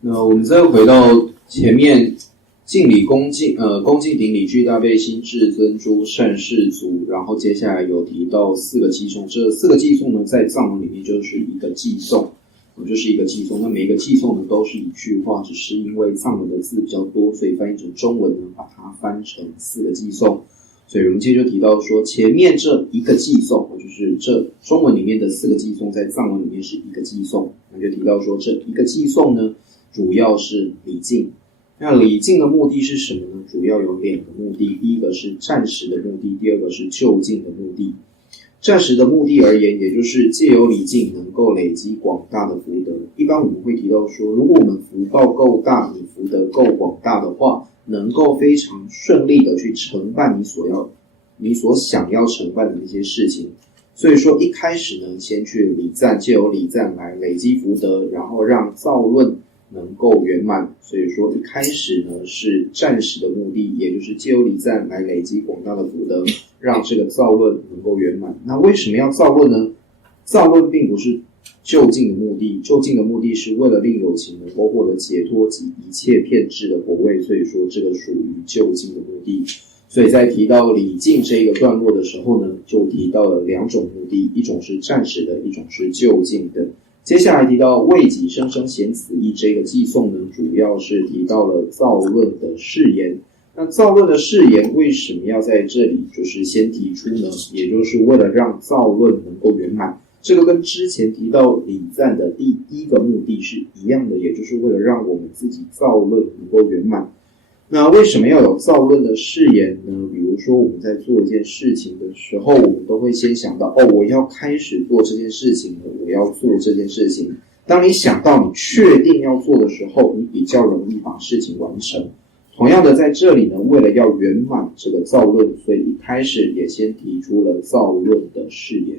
那我们再回到前面，敬礼恭敬顶礼具大悲心至尊诸善士族，然后接下来有提到4个偈颂，这4个偈颂呢，在藏文里面就是一个偈颂。就是一个偈颂，那每一个偈颂呢都是一句话，只是因为藏文的字比较多，所以翻译成中文呢，把它翻成4个偈颂。所以我们接着就提到说，前面这一个偈颂，就是这中文里面的4个偈颂，在藏文里面是一个偈颂。那就提到说，这一个偈颂呢，主要是礼敬。那礼敬的目的是什么呢？主要有2个目的，第一个是暂时的目的，第二个是就近的目的。暂时的目的而言，也就是借由礼敬能够累积广大的福德。一般我们会提到说，如果我们福报够大，你福德够广大的话，能够非常顺利的去承办你所想要承办的那些事情。所以说一开始呢，先去礼赞，借由礼赞来累积福德，然后让造论能够圆满。所以说一开始呢，是暂时的目的，也就是借由礼赞来累积广大的福德，让这个造论能够圆满。那为什么要造论呢？造论并不是就近的目的，就近的目的是为了令有情能够获得解脱及一切遍智的果位，所以说这个属于就近的目的。所以在提到礼敬这一个段落的时候呢，就提到了2种目的，一种是暂时的，一种是就近的。接下来提到为己生生显此义这个偈颂呢，主要是提到了造论的誓言。那造论的誓言为什么要在这里就是先提出呢？也就是为了让造论能够圆满。这个跟之前提到礼赞的第1个目的是一样的，也就是为了让我们自己造论能够圆满。那为什么要有造论的誓言呢？比如说我们在做一件事情的时候，我们都会先想到，我要开始做这件事情了，我要做这件事情。当你想到你确定要做的时候，你比较容易把事情完成。同样的，在这里呢，为了要圆满这个造论，所以一开始也先提出了造论的誓言。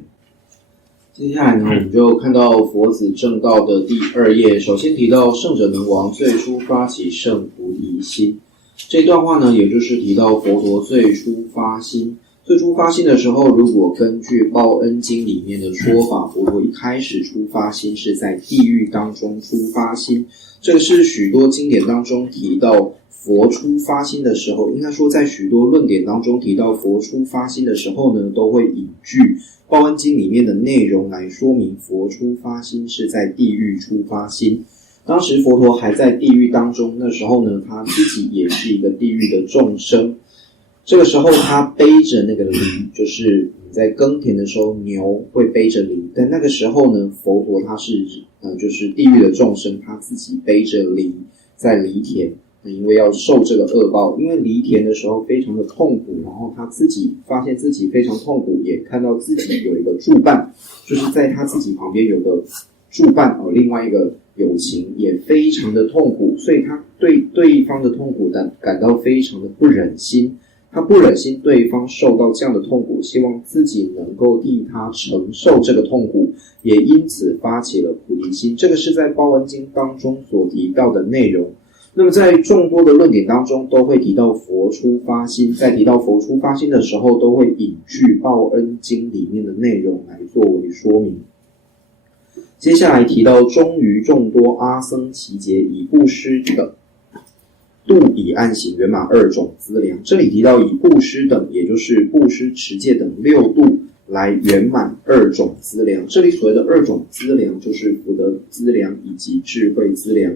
接下来呢，我们就看到佛子正道的第2页，首先提到圣者能亡，最初发起圣菩提心。这段话呢，也就是提到佛陀最初发心。最初发心的时候，如果根据《报恩经》里面的说法，佛陀一开始出发心是在地狱当中出发心。这个是许多经典当中提到佛出发心的时候，应该说在许多论点当中提到佛出发心的时候呢，都会引据《报恩经》里面的内容来说明佛出发心是在地狱出发心。当时佛陀还在地狱当中，那时候呢，他自己也是一个地狱的众生。这个时候他背着那个犁，就是你在耕田的时候牛会背着犁，但那个时候呢，佛陀他是就是地狱的众生，他自己背着犁在犁田，因为要受这个恶报，因为犁田的时候非常的痛苦，然后他自己发现自己非常痛苦，也看到自己有一个助伴，就是在他自己旁边有个助伴另外一个友情也非常的痛苦，所以他对对方的痛苦感到非常的不忍心，他不忍心对方受到这样的痛苦，希望自己能够替他承受这个痛苦，也因此发起了菩提心。这个是在《报恩经》当中所提到的内容。那么在众多的论点当中都会提到佛出发心，在提到佛出发心的时候都会引据《报恩经》里面的内容来作为说明。接下来提到终于众多阿僧祇劫以布施等度以岸行圆满2种资粮，这里提到以布施等，也就是布施持戒等6度来圆满2种资粮。这里所谓的2种资粮就是福德资粮以及智慧资粮。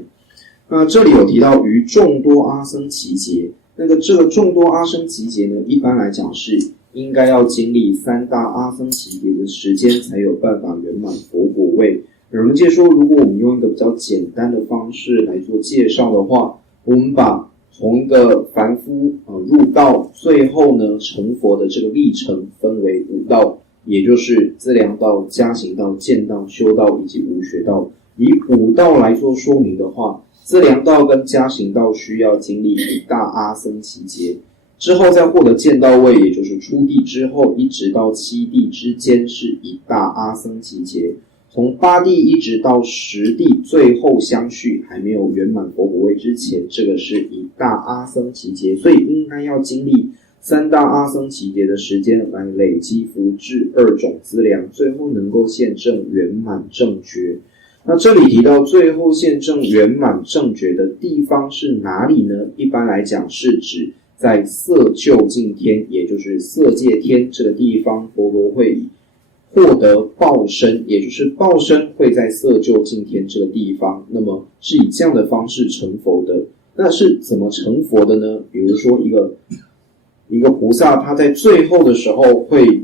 这里有提到于众多阿僧祇劫，这个众多阿僧祇劫呢，一般来讲是应该要经历3大阿僧祇劫的时间才有办法圆满佛果位。我们说，如果我们用一个比较简单的方式来做介绍的话，我们把从一个凡夫入道，最后呢成佛的这个历程分为5道，也就是资粮道、加行道、见道、修道以及无学道。以5道来做说明的话，资粮道跟加行道需要经历1大阿僧祇劫，之后再获得见道位，也就是初地之后一直到7地之间是1大阿僧祇劫。从8地一直到10地，最后相续还没有圆满佛果位之前，这个是1大阿僧祇劫，所以应该要经历3大阿僧祇劫的时间来累积福智2种资粮，最后能够现证圆满正觉。那这里提到最后现证圆满正觉的地方是哪里呢？一般来讲是指在色究竟天，也就是色界天这个地方，佛陀会以获得报身，也就是报身会在色究竟天这个地方，那么是以这样的方式成佛的。那是怎么成佛的呢？比如说一个菩萨，他在最后的时候会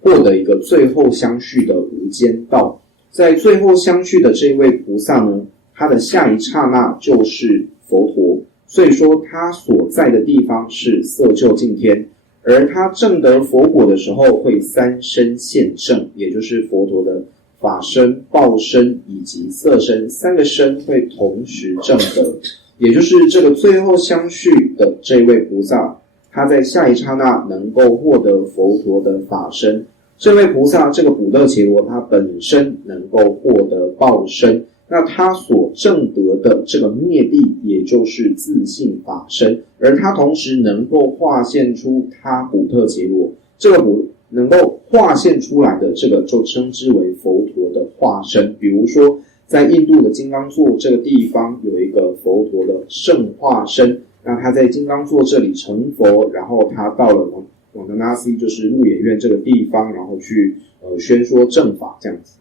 获得一个最后相续的无间道，在最后相续的这位菩萨呢，他的下一刹那就是佛陀，所以说他所在的地方是色究竟天。而他证得佛果的时候会3身现证，也就是佛陀的法身、报身以及色身3个身会同时证得，也就是这个最后相续的这位菩萨，他在下一刹那能够获得佛陀的法身。这位菩萨，这个补特伽罗，他本身能够获得报身，那他所证得的这个灭地，也就是自性法身，而他同时能够化现出他补特伽罗，这个能够化现出来的这个就称之为佛陀的化身。比如说在印度的金刚座这个地方有一个佛陀的圣化身，那他在金刚座这里成佛，然后他到了瓦达纳西，就是鹿野苑这个地方，然后去宣说正法这样子。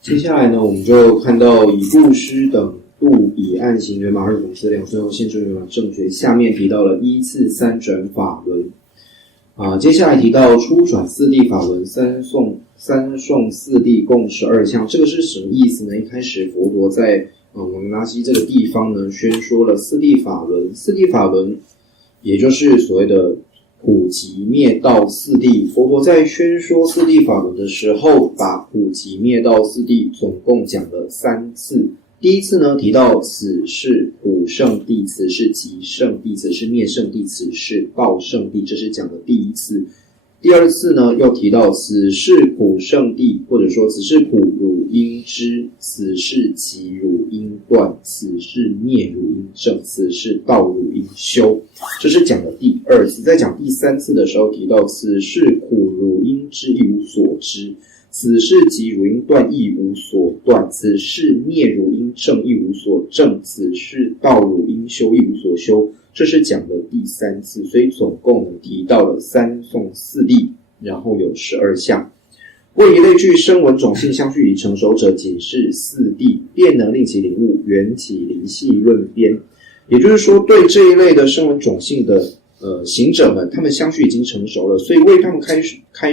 接下来呢，我们就看到以布施等度以岸行圆满2种资粮，最后现证圆满正觉。下面提到了依次3转法轮接下来提到初转4谛法轮，三诵4谛共12项。这个是什么意思呢？一开始佛陀在瓦达纳西这个地方呢，宣说了4谛法轮。4谛法轮也就是所谓的普及灭道4谛。佛陀在宣说4谛法轮的时候，把普及灭道4谛总共讲了3次。第一次呢，提到此是普胜谛，此是极胜谛，此是灭胜谛，此是报胜谛，这是讲的第一次。第二次呢，又提到此是普胜谛，或者说此是普汝应知，此是极汝应断，此是灭汝应证，此是道汝应修，这是讲的第二次。在讲第3次的时候提到此是苦汝应知，一无所知，此事即如因断亦无所断，此事灭如因正亦无所正，此事道如因修亦无所修。这是讲的第3次，所以总共提到了3颂4谛，然后有12项。为一类具声闻种性相续已成熟者，仅是4谛，便能令其领悟缘起离系论边。也就是说，对这一类的声闻种性的行者们，他们相续已经成熟了，所以为他们开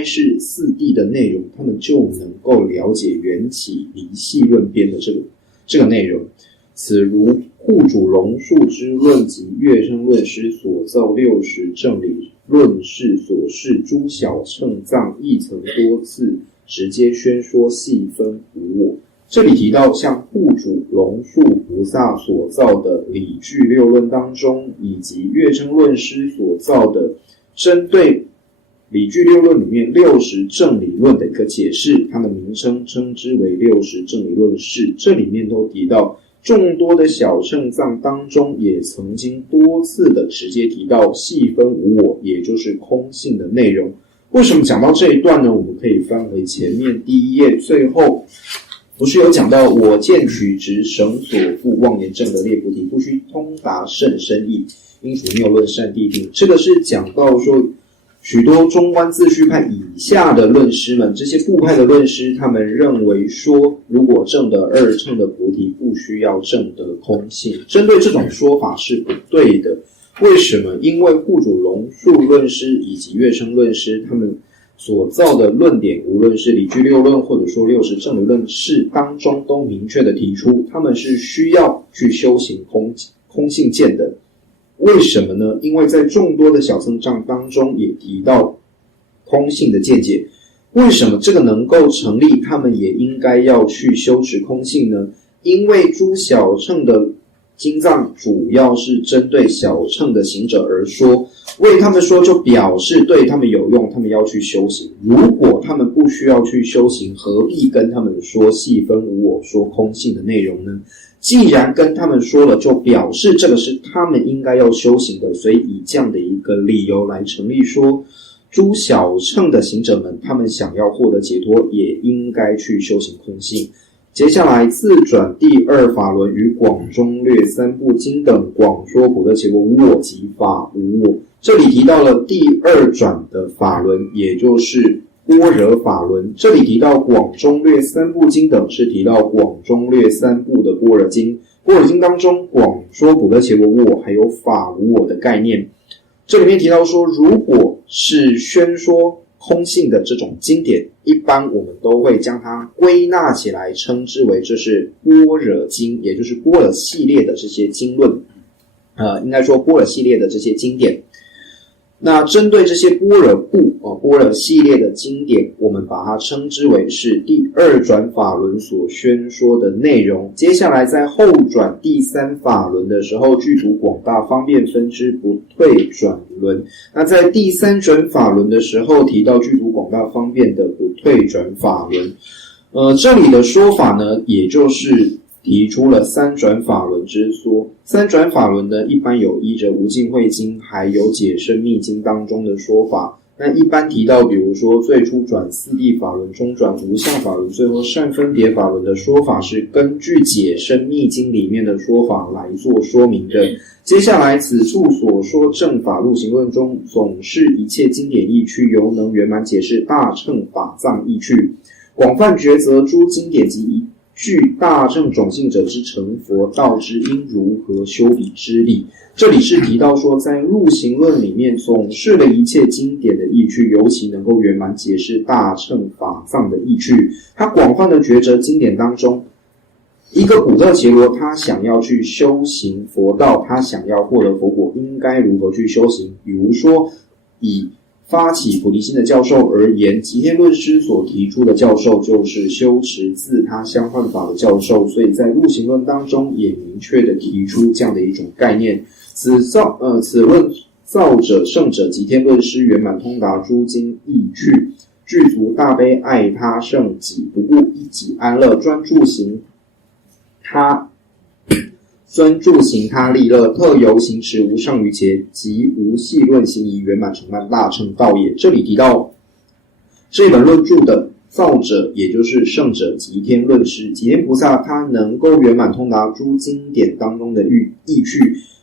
示4谛的内容，他们就能够了解缘起离系论边的这个内容。此如护主龙树之论及乐声论师所造60正理论事所示诸小乘藏，亦曾多次直接宣说细分无我。这里提到像护主龙树菩萨所造的理具6论当中，以及乐声论师所造的针对理具6论里面60正理论的一个解释，它的名称称之为60正理论释。这里面都提到众多的小乘藏当中，也曾经多次的直接提到细分无我，也就是空性的内容。为什么讲到这一段呢？我们可以翻回前面第1页，最后不是有讲到我见取直绳所缚妄言正得列菩提，不须通达甚深义，应处谬论善谛定。这个是讲到说许多中观自续派以下的论师们，这些部派的论师，他们认为说，如果证得2乘的菩提，不需要证得空性。针对这种说法是不对的。为什么？因为护主龙树论师以及乐声论师，他们所造的论点，无论是理具6论或者说60正理论释当中，都明确的提出，他们是需要去修行空性见的。为什么呢？因为在众多的小乘藏当中也提到空性的见解。为什么这个能够成立，他们也应该要去修持空性呢？因为诸小乘的经藏主要是针对小乘的行者而说，为他们说就表示对他们有用，他们要去修行。如果他们不需要去修行，何必跟他们说细分无我，说空性的内容呢？既然跟他们说了，就表示这个是他们应该要修行的，所以以这样的一个理由来成立说，诸小乘的行者们，他们想要获得解脱，也应该去修行空性。接下来自转第2法轮与广中略3部经等广说普特伽罗无我及法无我。这里提到了第2转的法轮，也就是般若法轮。这里提到广中略3部经等，是提到广中略3部的般若经。般若经当中广说普特伽罗无我还有法无我的概念。这里面提到说，如果是宣说空性的这种经典，一般我们都会将它归纳起来，称之为这是般若经，也就是般若系列的这些经论，应该说般若系列的这些经典。那针对这些般若部般若系列的经典，我们把它称之为是第2转法轮所宣说的内容。接下来在后转第3法轮的时候，具足广大方便分支不退转轮。那在第3转法轮的时候，提到具足广大方便的不退转法轮。这里的说法呢，也就是提出了3转法轮之说。3转法轮呢，一般有依着无尽慧经还有解深密经当中的说法。那一般提到比如说最初转4谛法轮，中转无相法轮，最后善分别法轮的说法，是根据解深密经里面的说法来做说明的。接下来此处所说正法入行论中，总是一切经典义趣，犹能圆满解释大乘法藏义趣，广泛抉择诸经典及一具大乘种性者之成佛道之应如何修彼之理。这里是提到说，在入行论里面总是了一切经典的义趣，尤其能够圆满解释大乘法藏的义趣。他广泛的抉择经典当中，一个普特伽罗他想要去修行佛道，他想要获得佛果，应该如何去修行。比如说以发起菩提心的教授而言，吉天论师所提出的教授就是修持自他相换法的教授，所以在入行论当中也明确的提出这样的一种概念。此论造者圣者吉天论师圆满通达诸经义趣，具足大悲爱他圣己，不顾一己安乐，专注行他利乐，特由行持无上瑜伽及无系论行仪圆满成办大乘道也。这里提到这本论著的造者也就是圣者吉天论师，吉天菩萨他能够圆满通达诸经典当中的意趣，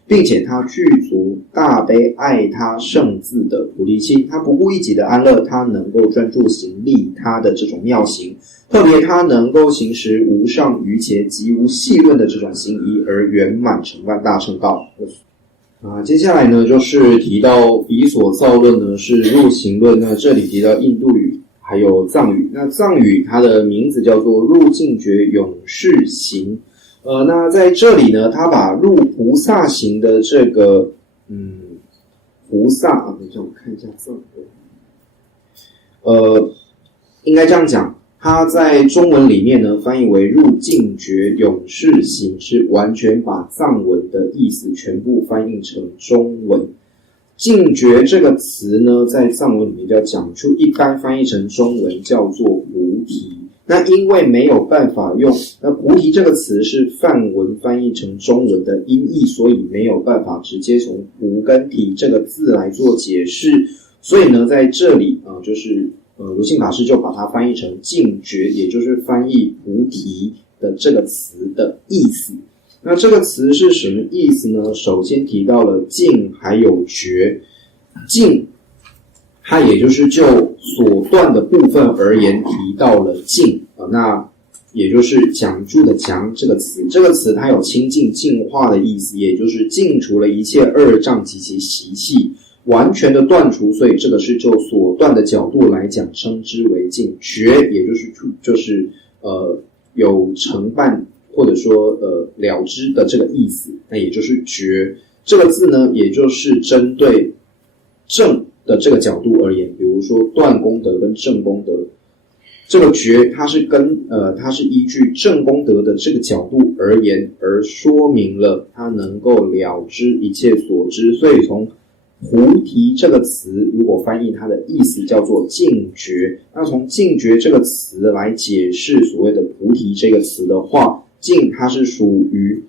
并且他具足大悲爱他圣字的菩提心，他不顾一己的安乐，他能够专注行利他的这种妙行，特别他能够行使无上瑜伽及无细论的这种行仪，而圆满成办大乘道。接下来呢就是提到彼所造论呢是入行论，那这里提到印度语还有藏语，那藏语它的名字叫做入境觉永世行。那在这里呢，他把入菩萨行的这个菩萨等一下我看一下藏文，应该这样讲，他在中文里面呢翻译为入境觉永世行，是完全把藏文的意思全部翻译成中文。境觉这个词呢，在藏文里面叫讲出，一般翻译成中文叫做菩提。那因为没有办法用，那菩提这个词是梵文翻译成中文的音译，所以没有办法直接从菩跟提这个字来做解释，所以呢，在这里就是如信法师就把它翻译成境觉，也就是翻译菩提的这个词的意思。那这个词是什么意思呢？首先提到了境还有觉，境它也就是就所断的部分而言提到了净，那也就是讲注的讲这个词，这个词它有清净净化的意思，也就是净除了一切二障及其习气，完全的断除，所以这个是就所断的角度来讲称之为净。觉也就是有承办或者说了知的这个意思，那也就是觉这个字呢，也就是针对正的这个角度而言，比如说断功德跟正功德，这个觉它是依据正功德的这个角度而言，而说明了它能够了知一切所知，所以从菩提这个词如果翻译它的意思叫做净觉，那从净觉这个词来解释所谓的菩提这个词的话，净它是属于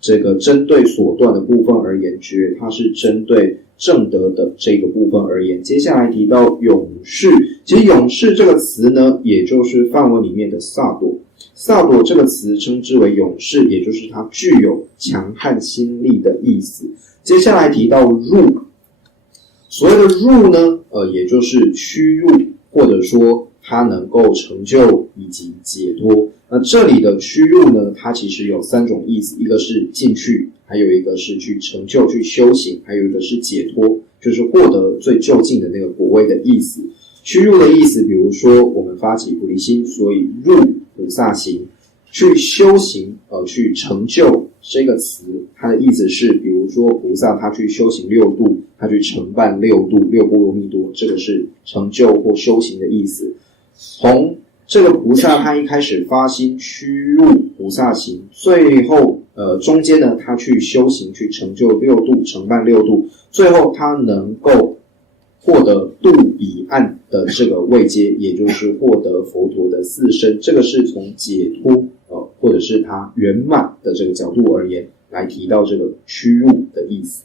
这个针对所断的部分而言，觉它是针对正德的这个部分而言。接下来提到永世，其实永世这个词呢，也就是梵文里面的萨朵，萨朵这个词称之为永世，也就是它具有强悍心力的意思。接下来提到入，所谓的入呢，也就是驱入，或者说它能够成就以及解脱。那这里的驱入呢，它其实有三种意思，一个是进去，还有一个是去成就去修行，还有一个是解脱，就是获得最就近的那个果位的意思。驱入的意思，比如说我们发起菩提心，所以入菩萨行。去修行去成就这个词，它的意思是比如说菩萨他去修行六度，他去承办六度六波罗蜜多，这个是成就或修行的意思。从这个菩萨他一开始发心驱入菩萨行，最后中间呢他去修行去成就六度承办六度，最后他能够获得度彼岸的这个位阶，也就是获得佛陀的四身，这个是从解脱或者是他圆满的这个角度而言来提到这个驱入的意思。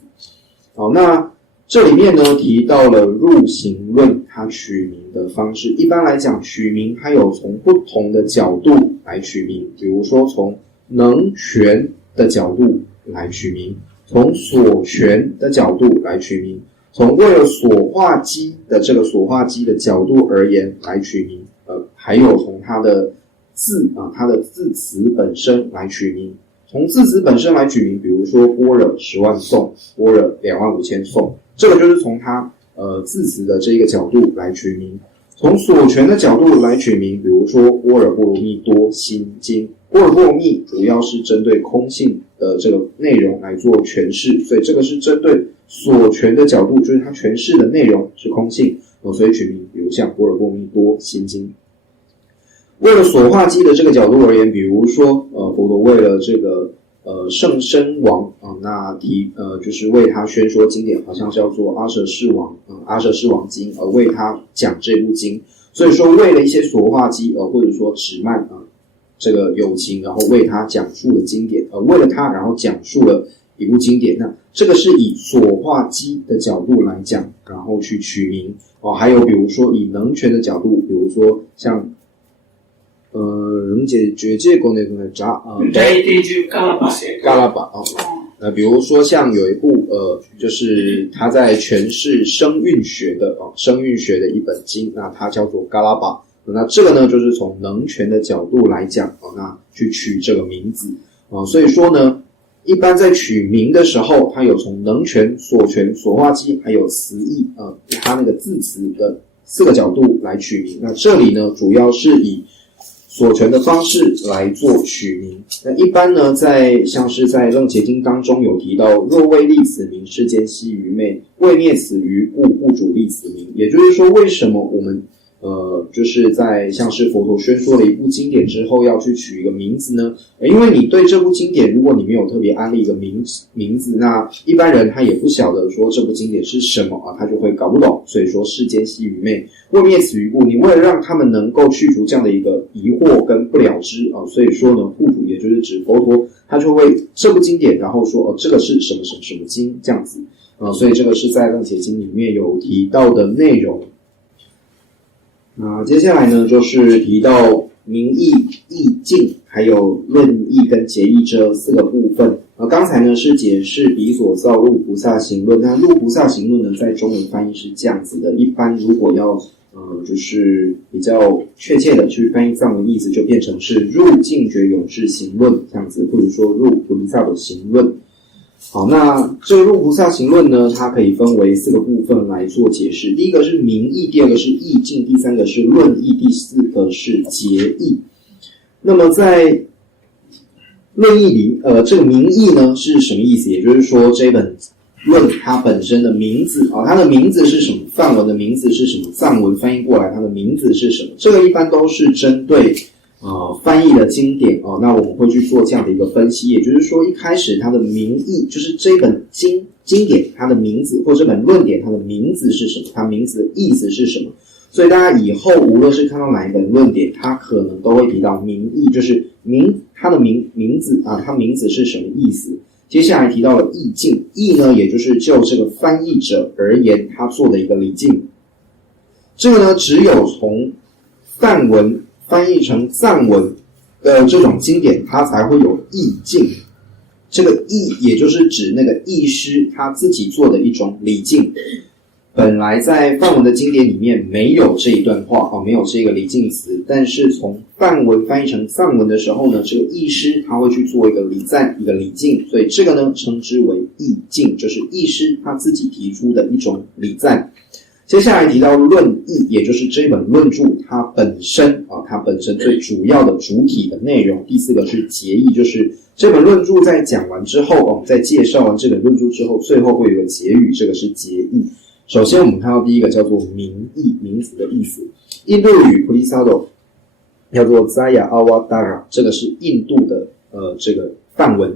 好，那这里面呢提到了入行论它取名的方式，一般来讲取名它有从不同的角度来取名，比如说从能权的角度来取名，从所权的角度来取名，从为了所化机的这个所化机的角度而言来取名，还有从它的它的字词本身来取名。从字词本身来取名，比如说般若10万颂，般若25000颂，这个就是从它字词的这一个角度来取名。从所权的角度来取名，比如说般若波罗蜜多心经，般若波罗蜜主要是针对空性的这个内容来做诠释，所以这个是针对所权的角度，就是它诠释的内容是空性，所以取名比如像般若波罗蜜多心经。为了所化机的这个角度而言，比如说佛陀为了这个圣身王那就是为他宣说经典，好像是要做阿舍世王经，为他讲这部经，所以说为了一些所化机或者说止慢这个有情，然后为他讲述了经典，为了他然后讲述了一部经典，那这个是以所化机的角度来讲，然后去取名还有比如说以能权的角度，比如如说像人解决界国内的嘎拉巴比如说像有一部就是他在诠释声韵学的一本经，那它叫做嘎拉巴。那这个呢，就是从能权的角度来讲那去取这个名字所以说呢，一般在取名的时候，它有从能权、所权、所化机，还有词义它那个字词的4个角度来取名。那这里呢，主要是以所权的方式来做取名。那一般呢，像是在楞伽经当中有提到，若未立此名，世间悉愚昧；未灭此愚，故户主立此名。也就是说，为什么我们就是在像是佛陀宣说了一部经典之后要去取一个名字呢？因为你对这部经典，如果你没有特别安立一个名字，那一般人他也不晓得说这部经典是什么他就会搞不懂。所以说世间悉愚昧，未灭此愚故，你为了让他们能够去除这样的一个疑惑跟不了知所以说呢，户主也就是指佛陀，他就会这部经典，然后说这个是什么什么什么经这样子所以这个是在楞伽经里面有提到的内容。那接下来呢，就是提到名义、义境，还有论义跟结义这4个部分。刚才呢是解释彼所造入菩萨行论，那入菩萨行论呢，在中文翻译是这样子的。一般如果要就是比较确切的去翻译藏文意思，就变成是入净觉永世行论这样子，或者说入菩萨的行论。好，那这个入菩萨行论呢，它可以分为4个部分来做解释。第一个是名义，第二个是义境，第三个是论义，第4个是结义。那么在论义里，这个名义呢是什么意思？也就是说，这本论它本身的名字它的名字是什么？梵文的名字是什么？藏文翻译过来它的名字是什么？这个一般都是针对翻译的经典那我们会去做这样的一个分析。也就是说，一开始它的名义就是这本经典它的名字，或这本论点它的名字是什么？它名字的意思是什么？所以大家以后无论是看到哪一本论点，它可能都会提到名义，就是它的名字它名字是什么意思。接下来提到了义境，义呢也就是就这个翻译者而言，他做的一个礼敬。这个呢，只有从梵文翻译成藏文的这种经典，它才会有义境。这个义也就是指那个义师他自己做的一种礼敬。本来在梵文的经典里面没有这一段话没有这个礼敬词，但是从梵文翻译成藏文的时候呢，这个义师他会去做一个礼赞，一个礼敬，所以这个呢称之为义敬，就是义师他自己提出的一种礼赞。接下来提到论义，也就是这本论著它本身最主要的主体的内容。第4个是结义，就是这本论著在讲完之后在介绍完这本论著之后，最后会有一个结语，这个是结义。首先我们看到第一个叫做名义，名字的意思。印度语 Pulisado 叫做 Zaya Awadara， 这个是印度的这个梵文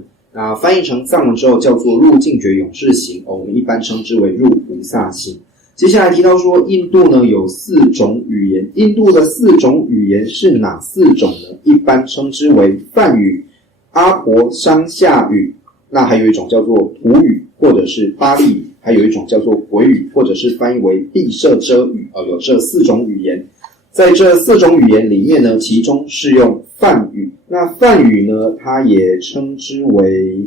翻译成藏文之后叫做入净觉永世行我们一般称之为入菩萨行。接下来提到说，印度呢有4种语言，印度的4种语言是哪4种呢？一般称之为梵语、阿婆商夏语，那还有一种叫做土语或者是巴利语，还有一种叫做鬼语或者是翻译为毕舍遮语有这4种语言。在这4种语言里面呢，其中是用梵语。那梵语呢，它也称之为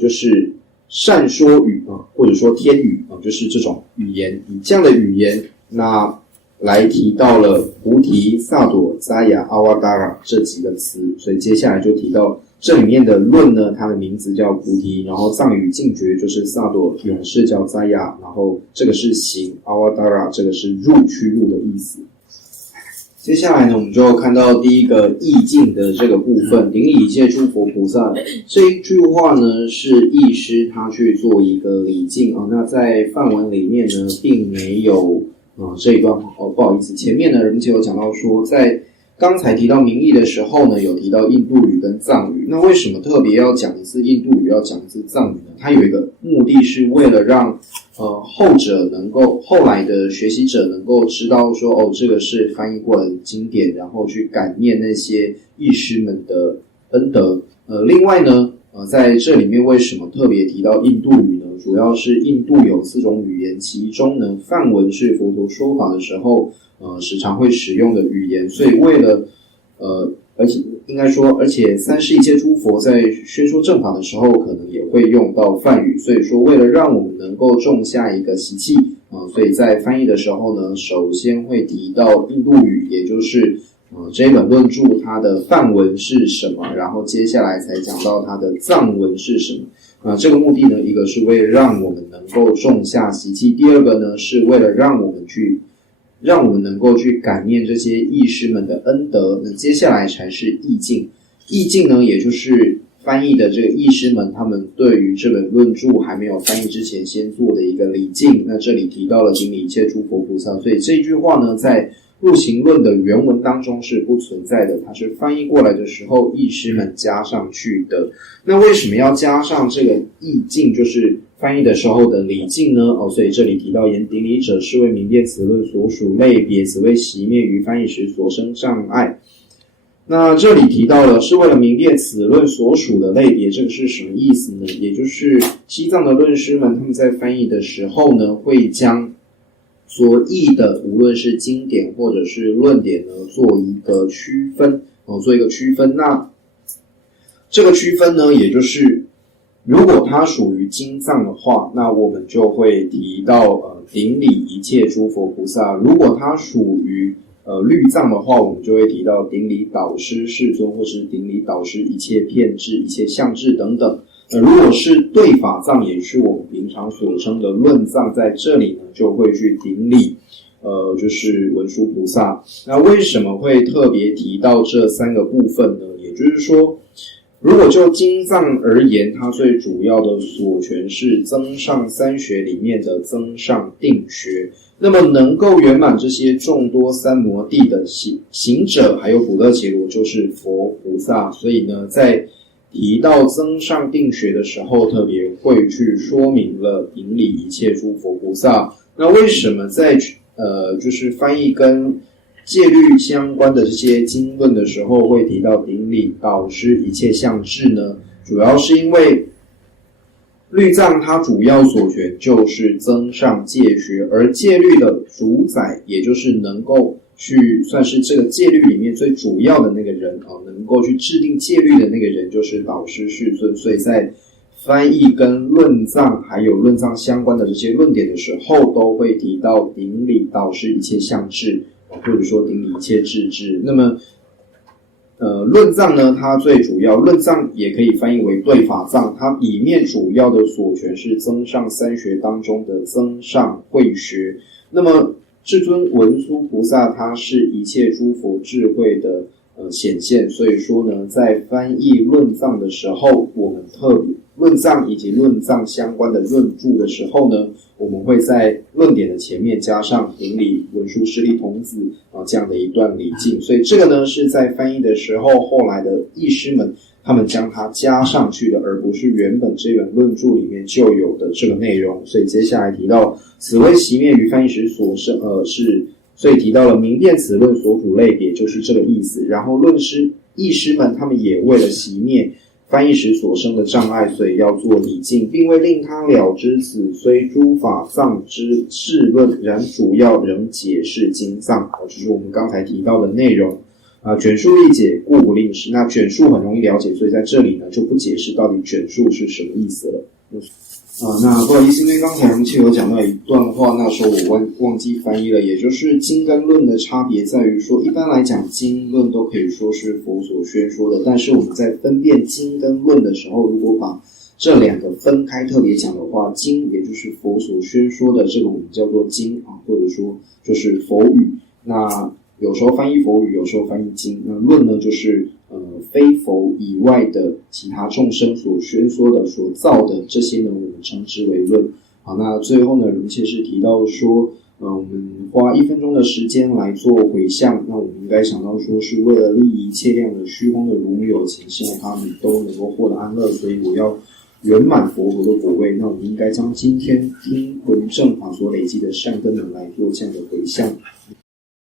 就是善说语或者说天语就是这种语言。以这样的语言那来提到了菩提、萨埵、扎雅、阿瓦达拉这几个词，所以接下来就提到这里面的论呢，它的名字叫菩提，然后藏语净觉就是萨埵，永世叫扎雅，然后这个是行，阿瓦达拉这个是入去入的意思。接下来呢，我们就看到第一个义境的这个部分，顶礼一切诸佛菩萨。这一句话呢，是义师他去做一个礼敬那在梵文里面呢，并没有这一段不好意思，前面呢人家有讲到说，在刚才提到名义的时候呢，有提到印度语跟藏语。那为什么特别要讲一次印度语，要讲一次藏语呢？它有一个目的是为了让后来的学习者能够知道说这个是翻译过来的经典，然后去感念那些义师们的恩德。另外呢在这里面为什么特别提到印度语呢？主要是印度有4种语言，其中呢梵文是佛陀说法的时候时常会使用的语言。所以为了而且三世一切诸佛在宣说正法的时候，可能也会用到梵语。所以说，为了让我们能够种下一个习气所以在翻译的时候呢，首先会提到印度语，也就是这本论著它的梵文是什么，然后接下来才讲到它的藏文是什么。这个目的呢，一个是为了让我们能够种下习气，第二个呢是为了让我们能够去感念这些义师们的恩德。那接下来才是意境。意境呢，也就是翻译的这个义师们，他们对于这本论著还没有翻译之前先做的一个礼敬。那这里提到了顶礼一切诸佛菩萨，所以这句话呢，在入行论的原文当中是不存在的，它是翻译过来的时候义师们加上去的。那为什么要加上这个意境，就是翻译的时候的礼敬呢？所以这里提到言顶礼者，是为明辨此论所属类别，此为熄灭于翻译时所生障碍。那这里提到了是为了明辨此论所属的类别，这个是什么意思呢？也就是西藏的论师们他们在翻译的时候呢，会将所译的无论是经典或者是论点呢，做一个区分。那这个区分呢，也就是如果它属于经藏的话，那我们就会提到顶礼一切诸佛菩萨；如果它属于律藏的话，我们就会提到顶礼导师世尊，或是顶礼导师一切片智、一切相智等等。如果是对法藏，也是我们平常所称的论藏，在这里呢就会去顶礼就是文殊菩萨。那为什么会特别提到这三个部分呢？也就是说，如果就经藏而言，它最主要的所权是增上三学里面的增上定学。那么能够圆满这些众多三摩地的行者还有补特伽罗，就是佛菩萨。所以呢，在提到增上定学的时候，特别会去说明了顶礼一切诸佛菩萨。那为什么在就是翻译跟戒律相关的这些经论的时候会提到顶礼导师一切相智呢？主要是因为律藏它主要所学就是增上戒学，而戒律的主宰，也就是能够去算是这个戒律里面最主要的那个人能够去制定戒律的那个人就是导师世尊。所以在翻译跟论藏还有论藏相关的这些论点的时候，都会提到顶礼导师一切相智，或者说顶礼一切智智。那么论藏呢，它最主要，论藏也可以翻译为对法藏，它里面主要的所权是增上三学当中的增上慧学。那么至尊文殊菩萨，他是一切诸佛智慧的显现。所以说呢，在翻译论藏的时候，我们特别论藏以及论藏相关的论著的时候呢，我们会在论点的前面加上顶礼文殊师利童子这样的一段礼敬。所以这个呢是在翻译的时候，后来的译师们他们将它加上去的，而不是原本这本论著里面就有的这个内容。所以接下来提到此为熄灭于翻译时所生所以提到了明辨此论所属类别，就是这个意思。然后译师们他们也为了熄灭翻译时所生的障碍，所以要做礼敬，并为令他了知此虽诸法藏之事论，然主要仍解释经藏。就是我们刚才提到的内容卷数易解，故不令释。那卷数很容易了解，所以在这里呢就不解释到底卷数是什么意思了。那不好意思，因为刚才其实有讲到一段话，那时候我忘记翻译了，也就是经跟论的差别在于说，一般来讲经论都可以说是佛所宣说的，但是我们在分辨经跟论的时候，如果把这两个分开特别讲的话，经也就是佛所宣说的，这个我们叫做经或者说就是佛语。那有时候翻译佛语，有时候翻译经。那论呢，就是非佛以外的其他众生所宣说的、所造的这些呢，我们称之为论。好，那最后呢，如切是提到说，我们花1分钟的时间来做回向，那我们应该想到说，是为了利益一切量的虚空的如母有情，希望他们都能够获得安乐，所以我要圆满佛陀的果位。那我们应该将今天听闻正法所累积的善根呢，来做这样的回向。